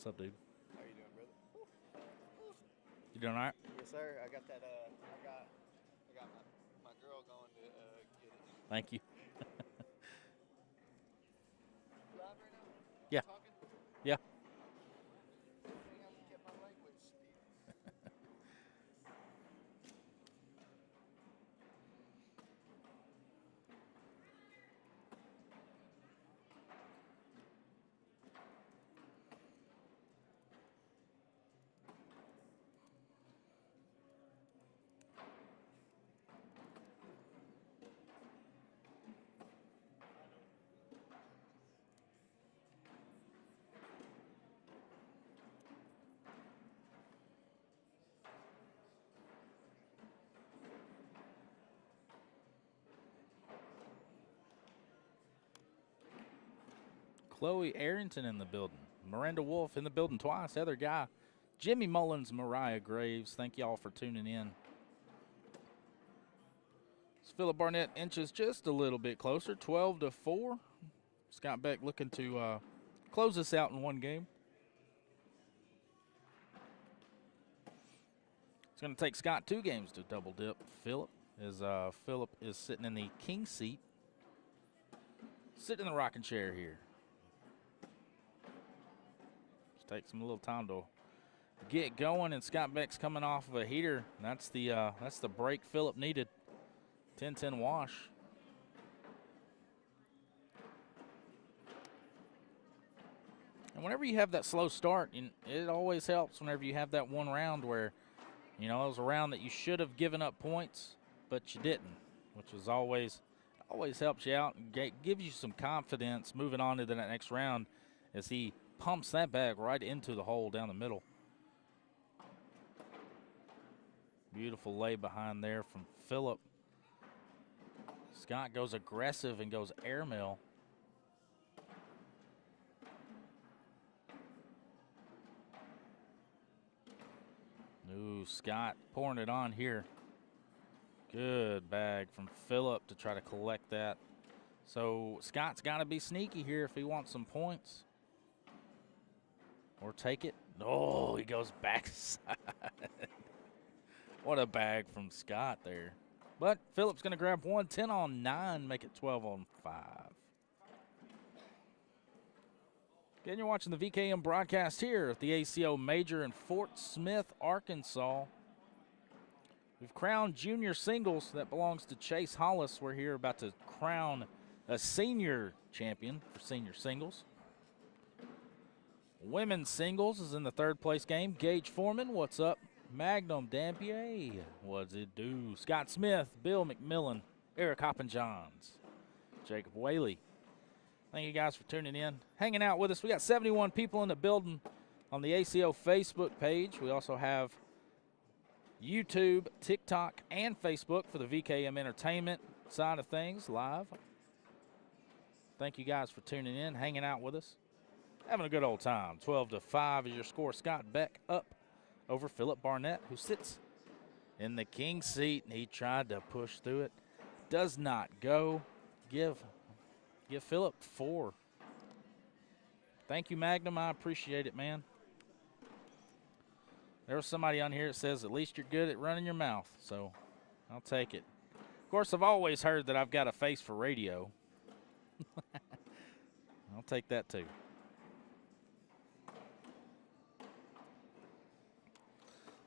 What's up, dude? How you doing, brother? You doing all right? Yes, sir. I got that. I got my girl going to get it. Thank you. You live right now? Yeah. Talking? Yeah. Good thing I kept my language steady. Chloe Arrington in the building. Miranda Wolf in the building twice. Other guy, Jimmy Mullins, Mariah Graves. Thank y'all for tuning in. As Philip Barnett inches just a little bit closer, 12-4. Scott Beck looking to close this out in one game. It's going to take Scott 2 games to double dip Philip, as Philip is sitting in the king seat. Sitting in the rocking chair here. Just takes him a little time to get going, and Scott Beck's coming off of a heater. That's the break Philip needed. 10-10 wash. And whenever you have that slow start, it always helps whenever you have that one round where, it was a round that you should have given up points, but you didn't, which is always helps you out and gives you some confidence moving on to the next round as he pumps that bag right into the hole down the middle. Beautiful lay behind there from Philip. Scott goes aggressive and goes airmail. Ooh, Scott pouring it on here. Good bag from Philip to try to collect that. So Scott's got to be sneaky here if he wants some points. Or take it. Oh, he goes backside. What a bag from Scott there. But Philip's going to grab one. 10 on 9, make it 12 on 5. Again, you're watching the VKM broadcast here at the ACO Major in Fort Smith, Arkansas. We've crowned junior singles. That belongs to Chase Hollis. We're here about to crown a senior champion for senior singles. Women's singles is in the third place game. Gage Foreman, what's up? Magnum Dampier, what's it do? Scott Smith, Bill McMillan, Eric Hoppenjohns, Jacob Whaley. Thank you guys for tuning in, hanging out with us. We got 71 people in the building on the ACO Facebook page. We also have YouTube, TikTok, and Facebook for the VKM Entertainment side of things live. Thank you guys for tuning in, hanging out with us, having a good old time. 12-5 is your score. Scott Beck up over Philip Barnett, who sits in the king seat, and he tried to push through it. Does not go. Give Philip 4. Thank you, Magnum. I appreciate it, man. There was somebody on here that says at least you're good at running your mouth, so I'll take it. Of course, I've always heard that I've got a face for radio. I'll take that too.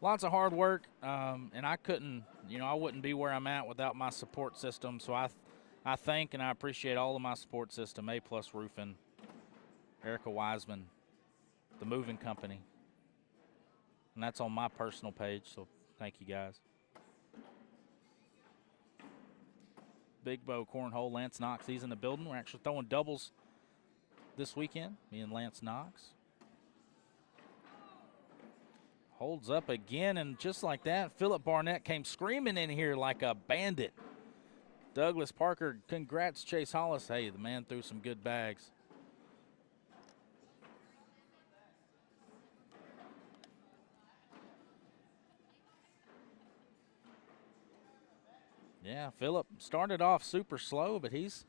Lots of hard work, and I couldn't, I wouldn't be where I'm at without my support system. So I thank and I appreciate all of my support system, A+ Roofing, Erica Wiseman, the Moving Company. And that's on my personal page, so thank you guys. Big Bow Cornhole, Lance Knox, he's in the building. We're actually throwing doubles this weekend, me and Lance Knox. Holds up again, and just like that, Philip Barnett came screaming in here like a bandit. Douglas Parker, congrats, Chase Hollis. Hey, the man threw some good bags. Yeah, Philip started off super slow, but he's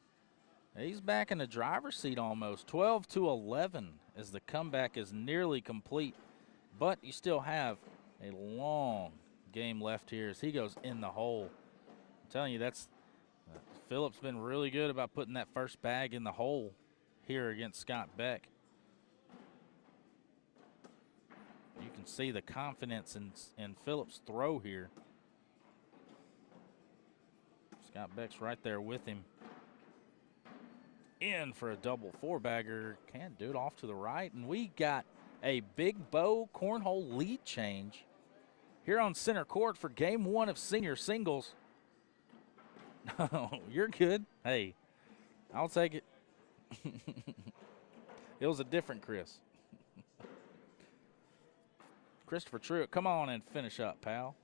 back in the driver's seat almost. 12-11 as the comeback is nearly complete, but you still have a long game left here as he goes in the hole. I'm telling you, that's Phillip's been really good about putting that first bag in the hole here against Scott Beck. You can see the confidence in Phillip's throw here. Scott Beck's right there with him. In for a double four-bagger. Can't do it off to the right. And we got a big bow cornhole lead change here on center court for game one of senior singles. No, you're good. Hey, I'll take it. It was a different Chris. Christopher Truitt, come on and finish up, pal.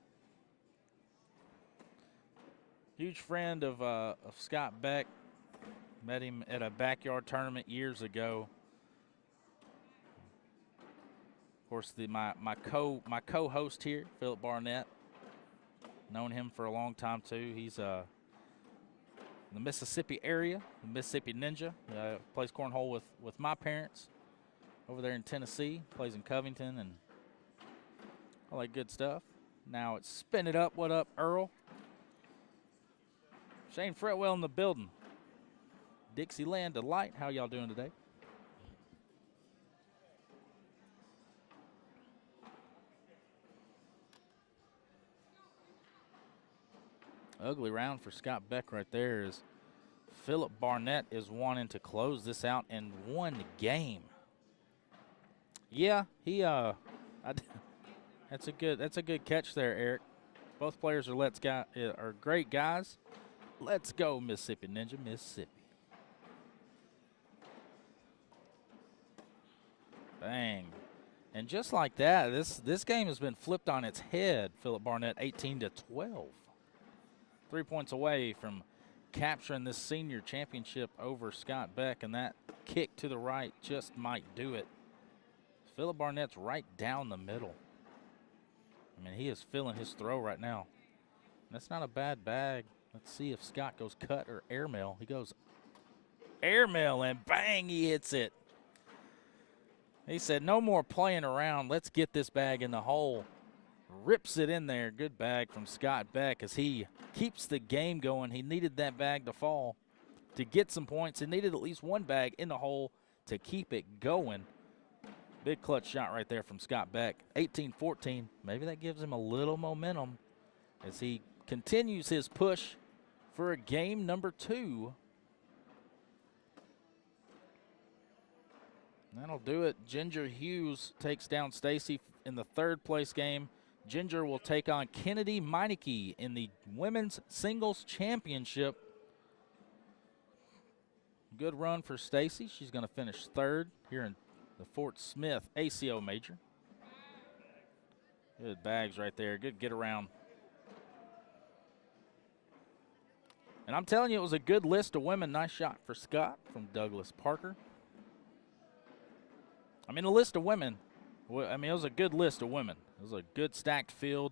Huge friend of Scott Beck. Met him at a backyard tournament years ago. Of course, my co-host here, Philip Barnett. Known him for a long time too. He's in the Mississippi area, the Mississippi Ninja. Plays cornhole with my parents over there in Tennessee. Plays in Covington and all that good stuff. Now it's Spin It Up. What up, Earl? Shane Fretwell in the building. Dixieland Delight, how y'all doing today? Ugly round for Scott Beck right there as Philip Barnett is wanting to close this out in one game. Yeah, that's a good catch there, Eric. Both players are great guys. Let's go, Mississippi Ninja, Mississippi. Bang. And just like that, this game has been flipped on its head. Philip Barnett 18-12. 3 points away from capturing this senior championship over Scott Beck, and that kick to the right just might do it. Philip Barnett's right down the middle. I mean, he is feeling his throw right now. That's not a bad bag. Let's see if Scott goes cut or airmail. He goes airmail, and bang, he hits it. He said, no more playing around. Let's get this bag in the hole. Rips it in there. Good bag from Scott Beck as he keeps the game going. He needed that bag to fall to get some points. He needed at least one bag in the hole to keep it going. Big clutch shot right there from Scott Beck. 18-14. Maybe that gives him a little momentum as he continues his push for a game number 2. That'll do it. Ginger Hughes takes down Stacy in the third place game. Ginger will take on Kennedy Meineke in the women's singles championship. Good run for Stacy. She's going to finish third here in the Fort Smith ACO major. Good bags right there. Good get around. And I'm telling you, it was a good list of women. Nice shot for Scott from Douglas Parker. I mean, a list of women. I mean, it was a good list of women. It was a good stacked field.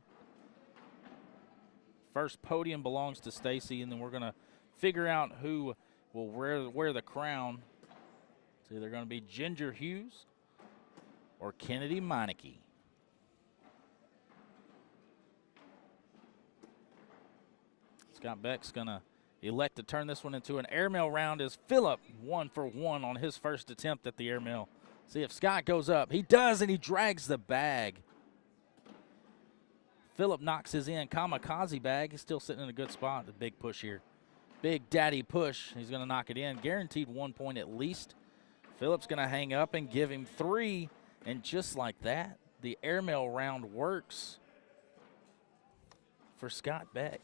First podium belongs to Stacy, and then we're going to figure out who will wear the crown. It's either going to be Ginger Hughes or Kennedy Meineke. Scott Beck's going to elect to turn this one into an airmail round as Phillip 1 for 1 on his first attempt at the airmail. See if Scott goes up. He does, and he drags the bag. Phillip knocks his in. Kamikaze bag. He's still sitting in a good spot. A big push here. Big daddy push. He's going to knock it in. Guaranteed 1 point at least. Phillip's going to hang up and give him 3. And just like that, the airmail round works for Scott Beck.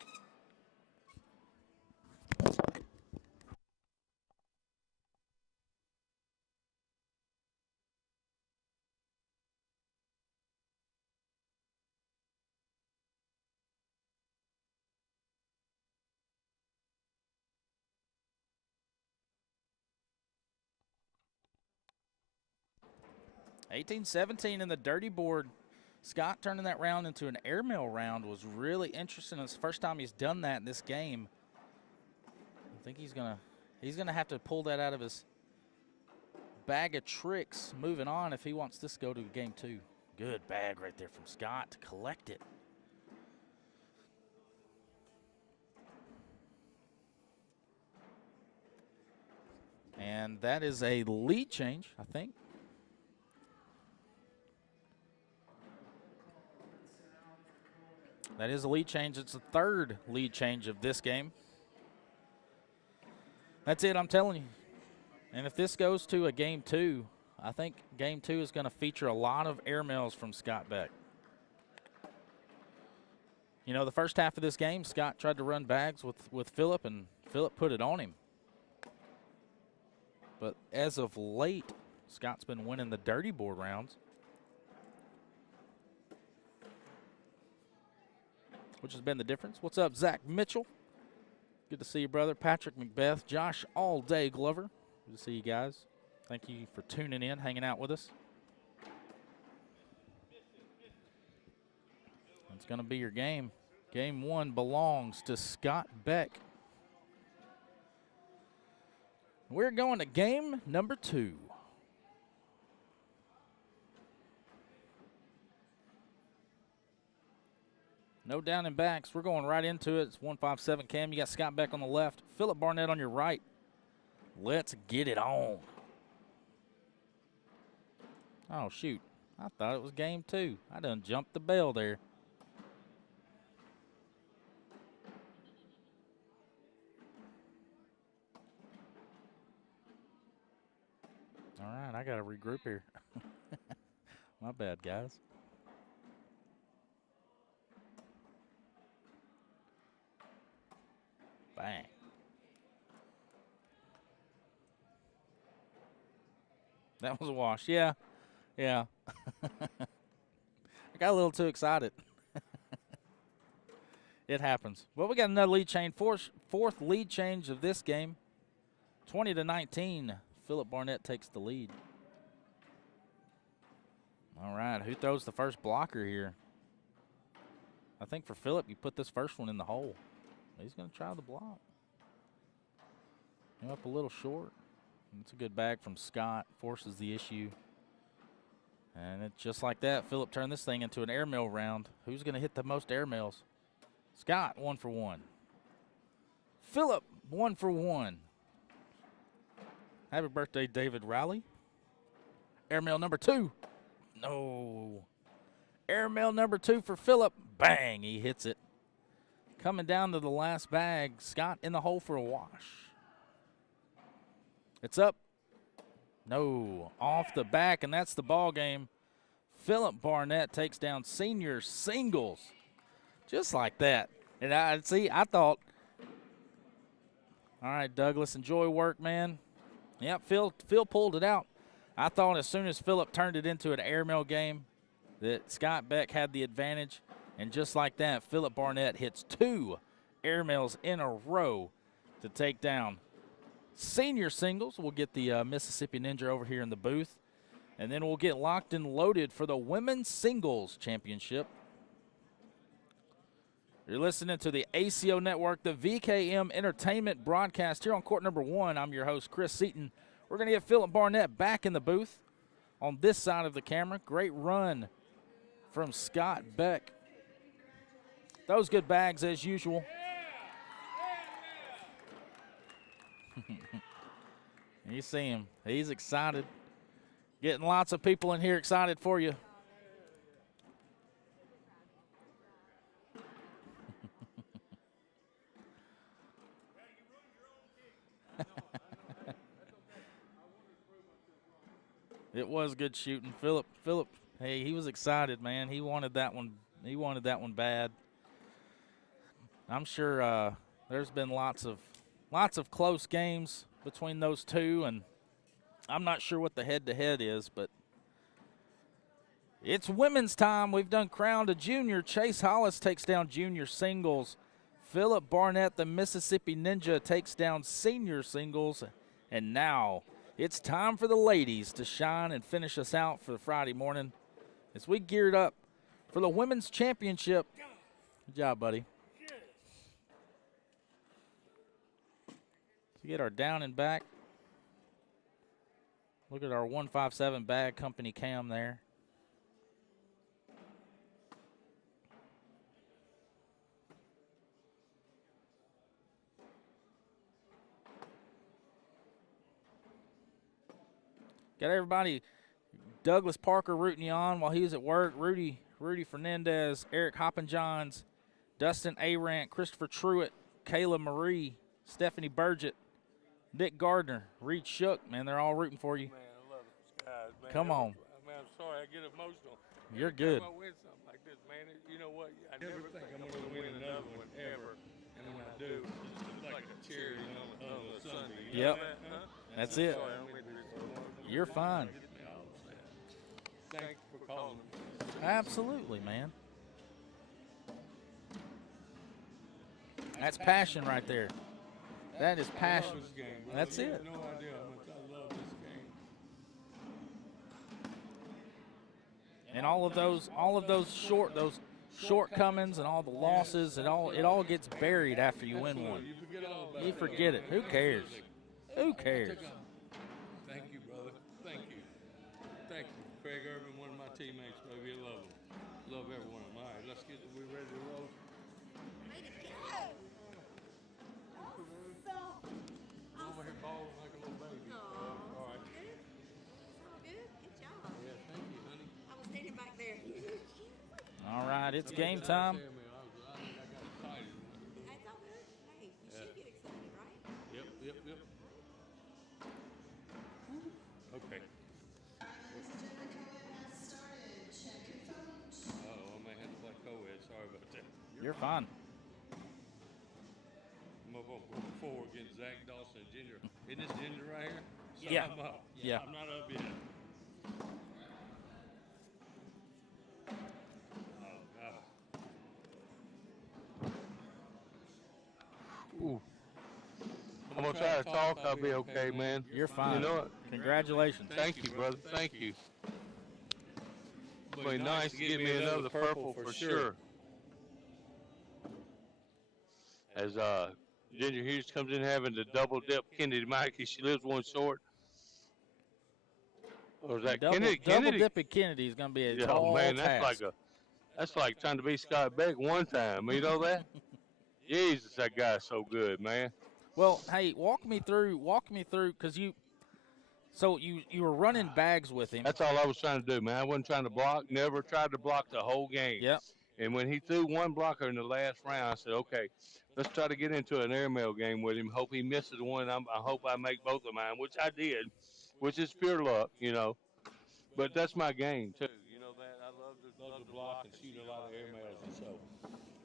(18-17) in the dirty board. Scott turning that round into an airmail round was really interesting. It's the first time he's done that in this game. I think he's gonna have to pull that out of his bag of tricks moving on if he wants this to go to game 2. Good bag right there from Scott to collect it. And that is a lead change, I think. That is a lead change. It's the 3rd lead change of this game. That's it, I'm telling you. And if this goes to a game 2, I think game 2 is going to feature a lot of airmails from Scott Beck. You know, the first half of this game, Scott tried to run bags with Phillip, and Phillip put it on him. But as of late, Scott's been winning the dirty board rounds, which has been the difference. What's up, Zach Mitchell? Good to see you, brother. Patrick Macbeth, Josh All Day Glover. Good to see you guys. Thank you for tuning in, hanging out with us. It's going to be your game. Game 1 belongs to Scott Beck. We're going to game number 2. No down and backs. We're going right into it. It's 157 Cam. You got Scott Beck on the left. Phillip Barnett on your right. Let's get it on. Oh, shoot. I thought it was game 2. I done jumped the bell there. All right, I got to regroup here. My bad, guys. Bang. That was a wash. Yeah. Yeah. I got a little too excited. It happens. Well, we got another lead change. Fourth lead change of this game. 20-19. Phillip Barnett takes the lead. All right, who throws the first blocker here? I think for Phillip, you put this first one in the hole. He's going to try the block. Came up a little short. It's a good bag from Scott. Forces the issue. And it's just like that. Phillip turned this thing into an airmail round. Who's going to hit the most airmails? Scott, 1 for 1. Phillip, 1 for 1. Happy birthday, David Riley. Airmail number 2. No. Airmail number 2 for Phillip. Bang, he hits it. Coming down to the last bag, Scott in the hole for a wash. It's up. No, off the back, and that's the ball game. Phillip Barnett takes down senior singles. Just like that. And I thought, all right, Douglas, enjoy work, man. Yep, Phil pulled it out. I thought as soon as Phillip turned it into an airmail game that Scott Beck had the advantage. And just like that, Phillip Barnett hits 2 airmails in a row to take down senior singles. We'll get the Mississippi Ninja over here in the booth. And then we'll get locked and loaded for the Women's Singles Championship. You're listening to the ACO Network, the VKM Entertainment broadcast here on court number 1. I'm your host, Chris Seaton. We're going to get Phillip Barnett back in the booth on this side of the camera. Great run from Scott Beck. Those good bags as usual. You see him. He's excited. Getting lots of people in here excited for you. It was good shooting. Phillip, hey, he was excited, man. He wanted that one. He wanted that one bad. I'm sure there's been lots of close games between those two, and I'm not sure what the head-to-head is, but it's women's time. We've done crown to junior. Chase Hollis takes down junior singles. Phillip Barnett, the Mississippi Ninja, takes down senior singles. And now it's time for the ladies to shine and finish us out for the Friday morning as we geared up for the women's championship. Good job, buddy. So get our down and back. Look at our 157 bag company cam there. Got everybody, Douglas Parker rooting you on while he was at work. Rudy Fernandez, Eric Hoppenjohns, Dustin Arant, Christopher Truitt, Kayla Marie, Stephanie Burgett, Nick Gardner, Reed Shook. Man, they're all rooting for you. Man, I love those guys, man. Come on. Man, I'm sorry, I get emotional. You're Every time good. I win something like this, man, you know what? I never think I'm going to win another one ever. And when I do, it's like a charity on a Sunday. You know that, huh? That's it. Sorry, I'm with you. You're fine. Thanks for calling me. Absolutely, man. That's passion right there. That is passion. I love this game, brother. That's You it. have no idea how much I love this game. And all of those shortcomings and all the losses, it all gets buried after you win one. You forget it. Who cares? Who cares? Thank you, brother. Thank you. Thank you. Craig Irvin, one of my teammates, baby. I love him. Love every one of them. All right, let's get we ready to roll. Over here balling like a little baby. All right. Good job. Yeah, thank you, honey. I was standing back there. All right, it's game time. I got excited. That's all good. Hey, you should get excited, right? Yep. Okay. Oh, I may have to play co-ed. Sorry about that. You're fine. I'm up on 4 against Zach Dawson and Ginger. Isn't this Ginger right here? So Yeah. I'm up. Yeah. I'm not up yet. Ooh. I'm gonna try to talk. I'll be okay, man. You're fine. You know what? Congratulations. Thank you, brother. Thank you. It'll be nice to get me another purple for sure. As Ginger Hughes comes in having the double dip Kennedy Mikey, she lives one short. Or is that Kennedy? Double dipping Kennedy is going to be a tall man, task. that's like trying to be Scott Beck one time. You know that? Jesus, that guy's so good, man. Well, hey, walk me through, because you were running bags with him. That's all I was trying to do, man. I wasn't trying to block. Never tried to block the whole game. Yep. And when he threw one blocker in the last round, I said, okay, let's try to get into an airmail game with him. Hope he misses one. I hope I make both of mine, which I did, which is pure luck, you know. But that's my game, too. You know that? I love to block and shoot a lot of airmails. And so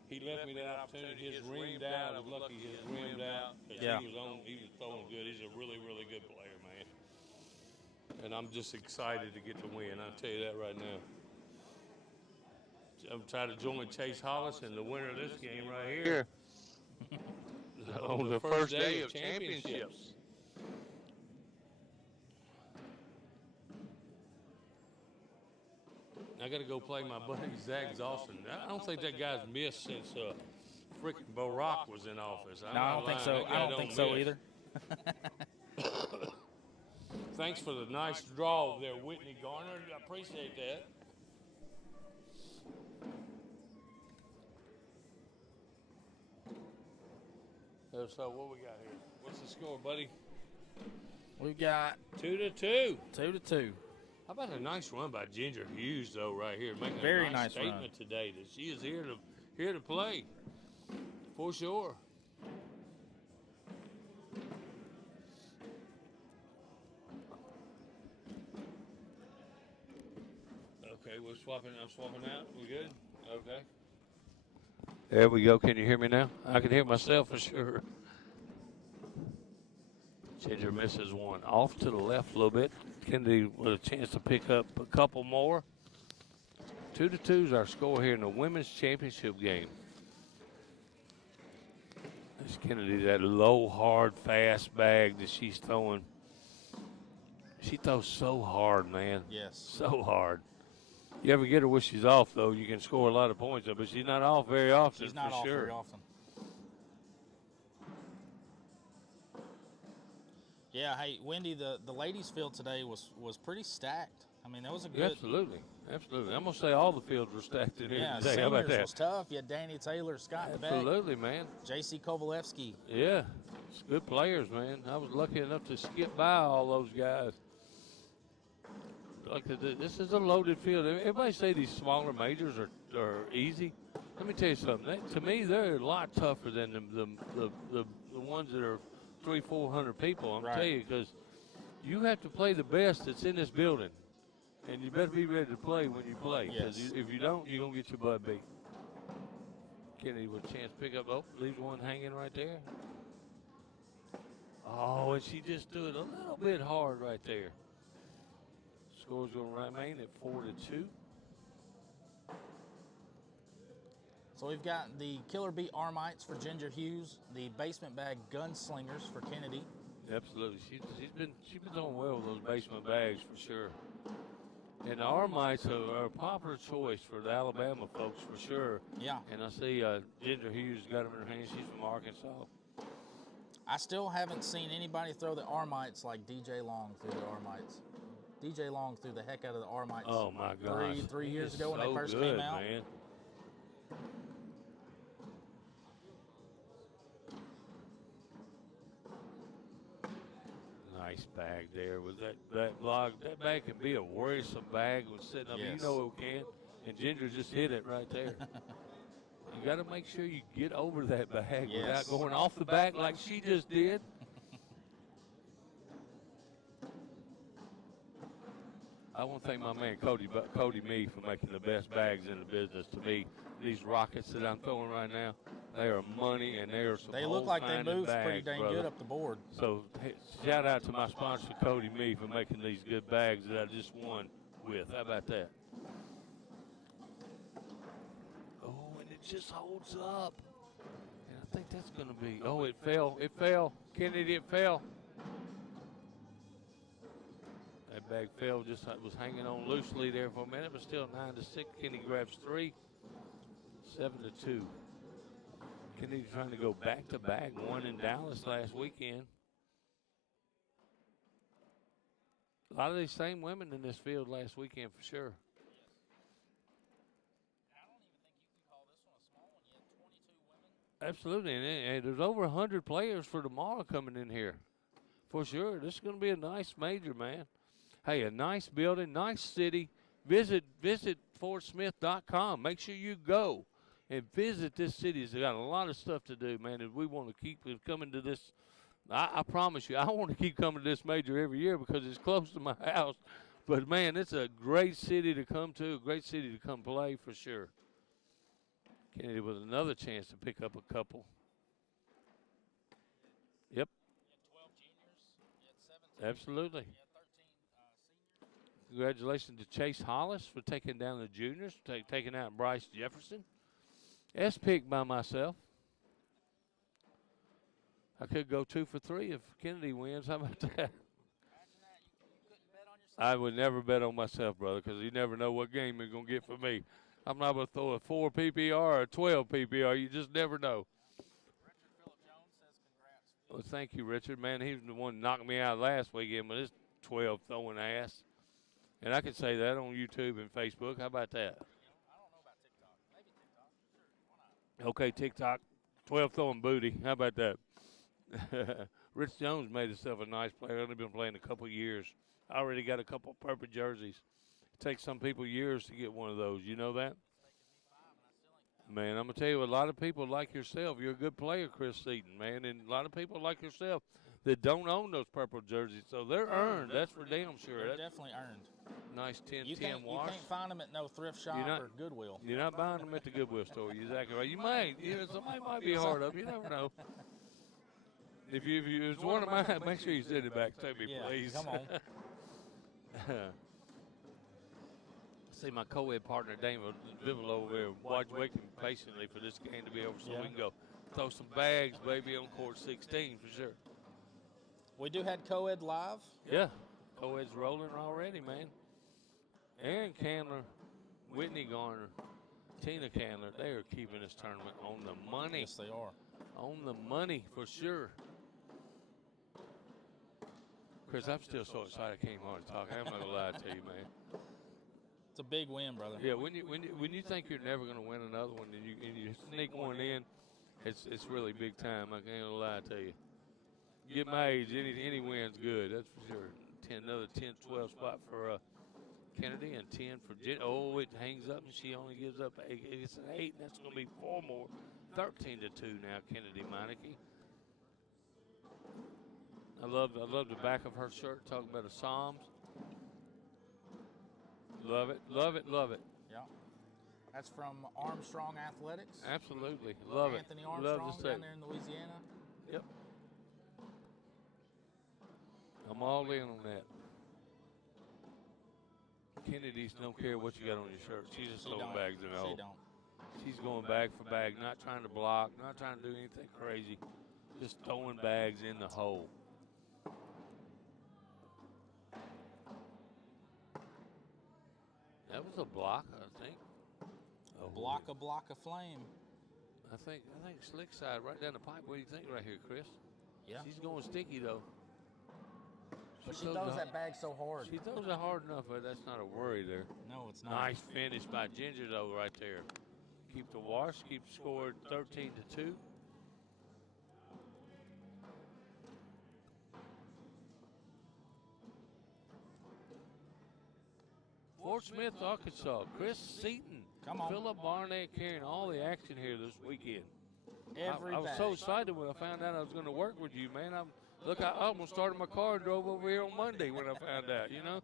he left me that opportunity. His rimmed out. I was lucky his rimmed out. Yeah. He was throwing good. He's a really, really good player, man. And I'm just excited to get to win. I'll tell you that right now. I'm trying to join Chase Hollis in the winner of this game right here. On the first day of championships. I got to go play my buddy Zach Dawson. I don't think that guy's missed since freaking Barack was in office. No, I don't think so. I don't think so either. Thanks for the nice draw there, Whitney Garner. I appreciate that. So what we got here? What's the score, buddy? We've got 2-2. 2-2. How about a nice run by Ginger Hughes, though, right here, making Very a nice nice statement run today that she is here to play, for sure. Okay, I'm swapping out. We good? Okay. There we go. Can you hear me now? I can hear myself for sure. Ginger misses one off to the left a little bit. Kennedy with a chance to pick up a couple more. 2-2 is our score here in the women's championship game. This Kennedy, that low, hard, fast bag that she's throwing. She throws so hard, man. Yes. So hard. You ever get her when she's off, though, you can score a lot of points, but she's not off very often. She's not for off sure. very often. Yeah, hey, Wendy, the ladies' field today was pretty stacked. I mean, that was a good. Absolutely. I'm going to say all the fields were stacked in here Yeah, today. How about seniors that? was tough. You had Danny Taylor, Scott Absolutely, Beck, man. J.C. Kovalevsky. Yeah, it's good players, man. I was lucky enough to skip by all those guys. Like this is a loaded field. Everybody say these smaller majors are easy. Let me tell you something. To me, they're a lot tougher than the ones that are 300-400 people. I'm telling you, because you have to play the best that's in this building, and you better be ready to play when you play. Because if you don't, you're gonna get your butt beat. Kennedy with a chance to pick up. Oh, leaves one hanging right there. Oh, and she just threw it a little bit hard right there. Score's going to remain at 4-2. So we've got the Killer Bee Armites for Ginger Hughes, the basement bag Gunslingers for Kennedy. Absolutely, she's been doing well with those basement bags for sure. And the Armites are a popular choice for the Alabama folks for sure. Yeah. And I see Ginger Hughes got them in her hand. She's from Arkansas. I still haven't seen anybody throw the Armites like DJ Long threw the Armites. DJ Long threw the heck out of the Armites. Oh my gosh! Three years ago when so they first good, came out. Man. Nice bag there with that log. That bag can be a worrisome bag when sitting up. Yes. You know it can. And Ginger just hit it right there. You got to make sure you get over that bag without going off the back like she just did. I want to thank my man Cody Mee for making the best bags in the business. To me, these rockets that I'm throwing right now, they are money, and they are some They look like they old-finding moved bags, pretty dang brother. good up the board. So hey, shout out to my sponsor Cody Mee for making these good bags that I just won with. How about that? Oh, and it just holds up. And I think that's going to be. Oh, it fell. It fell. Kennedy, it fell. That bag fell, just was hanging on loosely there for a minute, but still 9-6. Kennedy grabs 3, 7-2. Kennedy trying to go back to back. Won in Dallas last weekend. A lot of these same women in this field last weekend for sure. Absolutely, and there's over 100 players for tomorrow coming in here, for sure. This is going to be a nice major, man. Hey, a nice building, nice city. Visit FortSmith.com. Make sure you go and visit this city. It's got a lot of stuff to do, man, and we want to keep coming to this. I promise you, I want to keep coming to this major every year because it's close to my house. But, man, it's a great city to come to, a great city to come play for sure. Kennedy with another chance to pick up a couple. Yep. Absolutely. Congratulations to Chase Hollis for taking down the juniors, taking out Bryce Jefferson. S-pick by myself. I could go 2 for 3 if Kennedy wins. How about that? I would never bet on myself, brother, because you never know what game you're going to get for me. I'm not going to throw a 4 PPR or a 12 PPR. You just never know. Well, thank you, Richard. Man, he was the one that knocked me out last weekend with his 12 throwing ass. And I can say that on YouTube and Facebook. How about that? Okay, TikTok. 12 throwing booty. How about that? Rich Jones made himself a nice player. Only been playing a couple years. I already got a couple purple jerseys. It takes some people years to get one of those. You know that? Man, I'm going to tell you, a lot of people like yourself, you're a good player, Chris Seaton, man, and a lot of people like yourself that don't own those purple jerseys, so they're earned. That's for damn sure. They're definitely earned. Nice 10-10 wash. You can't find them at no thrift shop or Goodwill. You're not buying them at the Goodwill store. You're exactly right. You might. Somebody might be hard up. You never know. If it's one of mine, make sure you send it back to me, please. Come on. See my co-ed partner, Damon Vivel, over there, waiting patiently for this game to be over so we can go throw some bags, baby, on court 16 for sure. We do had co-ed live. Yeah, co-ed's rolling already, man. Aaron Candler, Whitney Garner, Tina Candler, they are keeping this tournament on the money. Yes, they are. On the money for sure. Chris, I'm still so excited I can't hardly talk. I'm not gonna lie to you, man. It's a big win, brother. Yeah, when you think you're never gonna win another one and you sneak one in, it's really big time. I can't gonna lie to you. Get my age, any win's good. That's for sure. Another 10, 12 spot for Kennedy and 10 for Jen. Oh, it hangs up and she only gives up 8. It's an 8, and that's gonna be 4 more. 13-2 now, Kennedy Meineke. I love the back of her shirt, talking about the Psalms. Love it, love it, love it. Yeah. That's from Armstrong Athletics. Absolutely, love Anthony it. Armstrong Love to see. down there in Louisiana. Yep. I'm all in on that. Kennedy's don't care what you got on your shirt. She's just throwing bags in the hole. She don't. She's going bag for bag, not trying to block, not trying to do anything crazy, just throwing bags in the hole. That was a block, I think. Block of flame. I think slick side right down the pipe. What do you think right here, Chris? Yeah. She's going sticky though. But she throws that bag so hard. She throws it hard enough, but that's not a worry there. No, it's not. Nice finish by Ginger though, right there. Keep the wash, keep the score 13-2. Fort Smith, Arkansas. Chris Seaton. Come on. Philip Barnett carrying all the action here this weekend. Every I was so excited when I found out I was going to work with you, man. I almost started my car and drove over here on Monday when I found out, you know.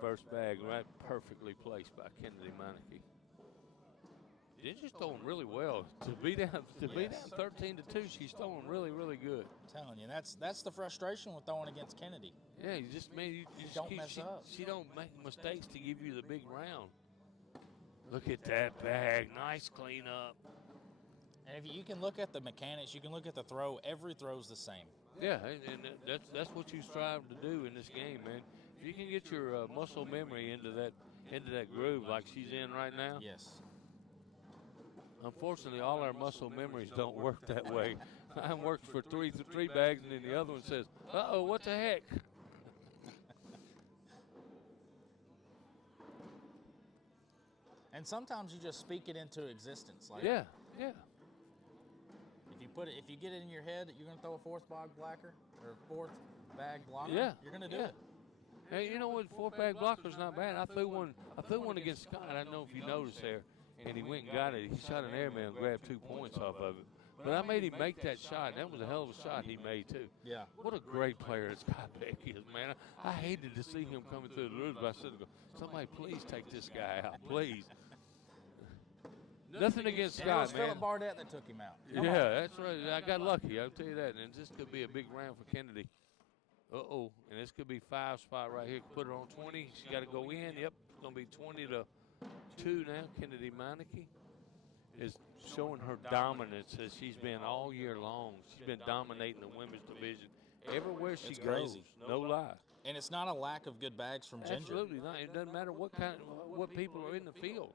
First bag right perfectly placed by Kennedy Meineke. Ginger's throwing really well. To be down 13-2, she's throwing really, really good. I'm telling you, that's the frustration with throwing against Kennedy. Yeah, you just don't mess up. She don't make mistakes to give you the big round. Look at that bag, nice cleanup. And if you can look at the mechanics, you can look at the throw. Every throw's the same. Yeah, and that's what you strive to do in this game, man. If you can get your muscle memory into that groove like she's in right now. Yes. Unfortunately, all our muscle memories don't work that way. Mine works for three bags, and then the other one says, "Uh-oh, what the heck?" And sometimes you just speak it into existence. Like yeah. If you get it in your head that you're going to throw a fourth bag blocker or fourth bag blocker, you're going to do it. Hey, you know what? Fourth bag blocker's not bad. I threw one against Scott. I don't know if you noticed there, and he went and got it. He shot an airman and grabbed 2 points off of it. But I made him make that shot. That was a hell of a shot he made too. Yeah. What a great player Scott Beck is, man. I hated to see him coming through the roof, but I said, "Somebody, please take this guy out, please." Nothing against Scott, man. It was Philip Barnett that took him out. That's right. I got lucky. I'll tell you that. And this could be a big round for Kennedy. Uh-oh. And this could be 5 spot right here. Put her on 20. She got to go in. Yep. It's going to be 20-2 now. Kennedy Meineke is showing her dominance as she's been all year long. She's been dominating the women's division everywhere she goes. No lie. And it's not a lack of good bags from Ginger. Absolutely not. It doesn't matter what people are in the field.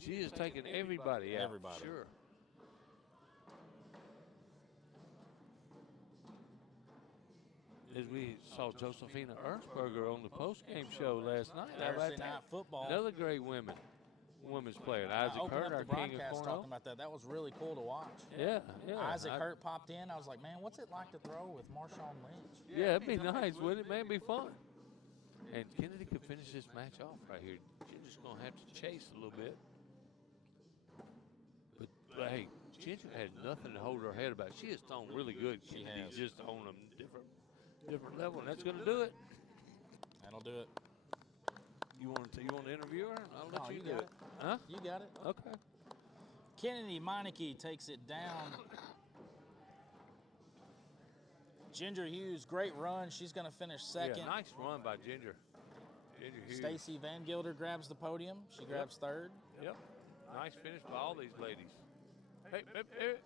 She is taking everybody out. Everybody. Sure. As we saw Josephina Ernsberger on the post-game show last night. Thursday Night Football. Another great women's player. Isaac Hurt, our king of cornhole. Talking about that was really cool to watch. Yeah. Isaac Hurt popped in. I was like, man, what's it like to throw with Marshawn Lynch? Yeah, it'd be nice, wouldn't it? Man, it'd be fun. And Kennedy could finish this match off right here. Ginger's going to have to chase a little bit. But hey, Ginger had nothing to hold her head about. She has thrown really good. She's just on a different level, and that's going to do it. That'll do it. You want to interview her? I'll let you do got it. Huh? You got it. Okay. Kennedy Meineke takes it down. Ginger Hughes, great run. She's going to finish second. Yeah, nice run by Ginger. Ginger Hughes. Stacy Van Gilder grabs the podium. She grabs third. Yep. Nice finish by all these ladies. Hey, hey.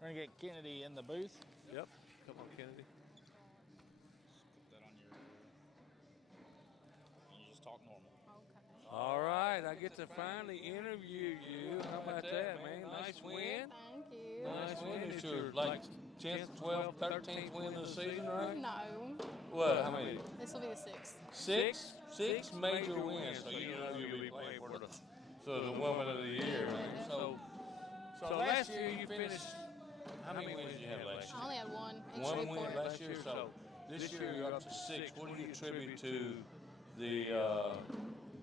We're going to get Kennedy in the booth. Yep. Come on, Kennedy. Put that on your. You just talk normal. All right. I get to finally interview you. How about that, man? Nice win. Thank you. Nice win. It's your, like, 10th, 12th, 13th win of the season, right? No. What? How many? This will be the sixth. Six major wins. So you know you'll be playing for the Woman of the Year, man. So last year you finished. How many wins did you have last year? I only had one. In One win Shreveport. last year. So this year you're up to 6. What do you attribute to the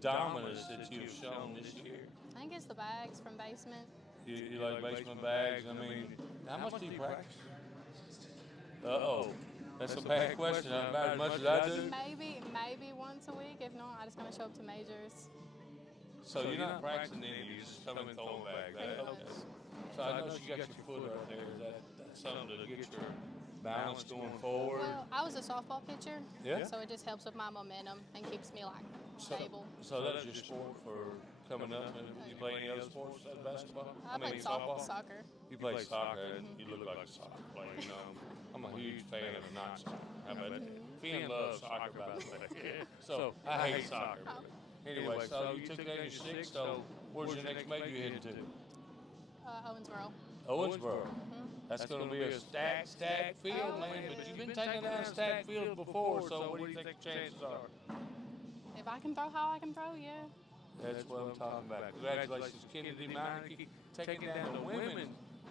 dominance that you've shown this year? I think it's the bags from basement. You like basement bags? I mean, how much do you practice? Uh-oh. That's a bad question. About as much as I do? Maybe once a week. If not, I just kind of show up to majors. So you're not practicing any, you're just coming and throwing bags. Okay. So I know you got your foot right there. Is that something to get your balance going forward? Well, I was a softball pitcher. Yeah. So it just helps with my momentum and keeps me like stable. So that's your sport for coming up. Did you play any other sports other than basketball? I played soccer. You play soccer, and you look like a soccer player, you know. I'm a huge fan of not soccer. How about that? Finn loves soccer, by the way. So I hate soccer. Anyway, so you took that in your 6th, so where's your next major you heading to? Owensboro. Owensboro. That's going to be a stacked field, man. But you've been taking down a stacked field before, so what do you think the chances are? If I can throw how I can throw, yeah. That's what I'm talking about. Congratulations, Kennedy Meineke, taking down the women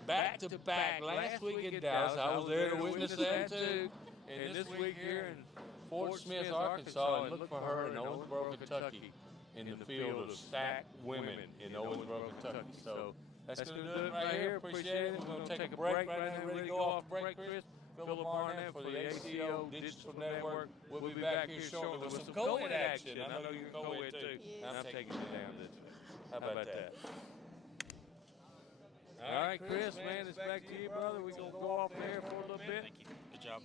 back to back. Last week in Dallas, I was there to witness that too. And this week here in Fort Smith, Arkansas, and look for her in Owensboro, Kentucky, in the field of stacked women in Owensboro, Kentucky. So that's going to do it right here. Appreciate it. We're going to take a break right now. Ready to go off the break, Chris? Philip Barnett for the ACO Digital Network. We'll be back here shortly with some co-ed action. I know you're co-ed too. I'm taking you down this way. How about that? All right, Chris, man, it's back to you, brother. We're going to go off there for a little bit. Thank you. Good job.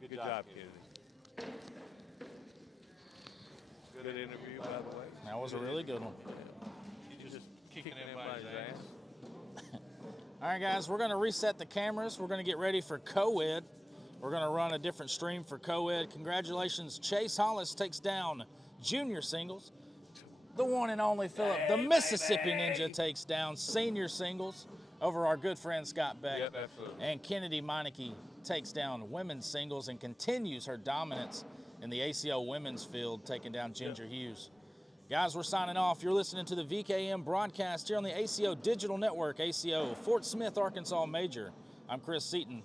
Good job, Kennedy. Good interview, by the way. That was a really good one. You just kicking everybody's ass. All right, guys, we're going to reset the cameras. We're going to get ready for co-ed. We're going to run a different stream for co-ed. Congratulations, Chase Hollis takes down junior singles. The one and only Philip, the Mississippi Ninja, takes down senior singles over our good friend Scott Beck. Yep, absolutely. And Kennedy Meineke takes down women's singles and continues her dominance in the ACO women's field, taking down Ginger Hughes. Guys, we're signing off. You're listening to the VKM broadcast here on the ACO Digital Network, ACO Fort Smith, Arkansas Major. I'm Chris Seaton.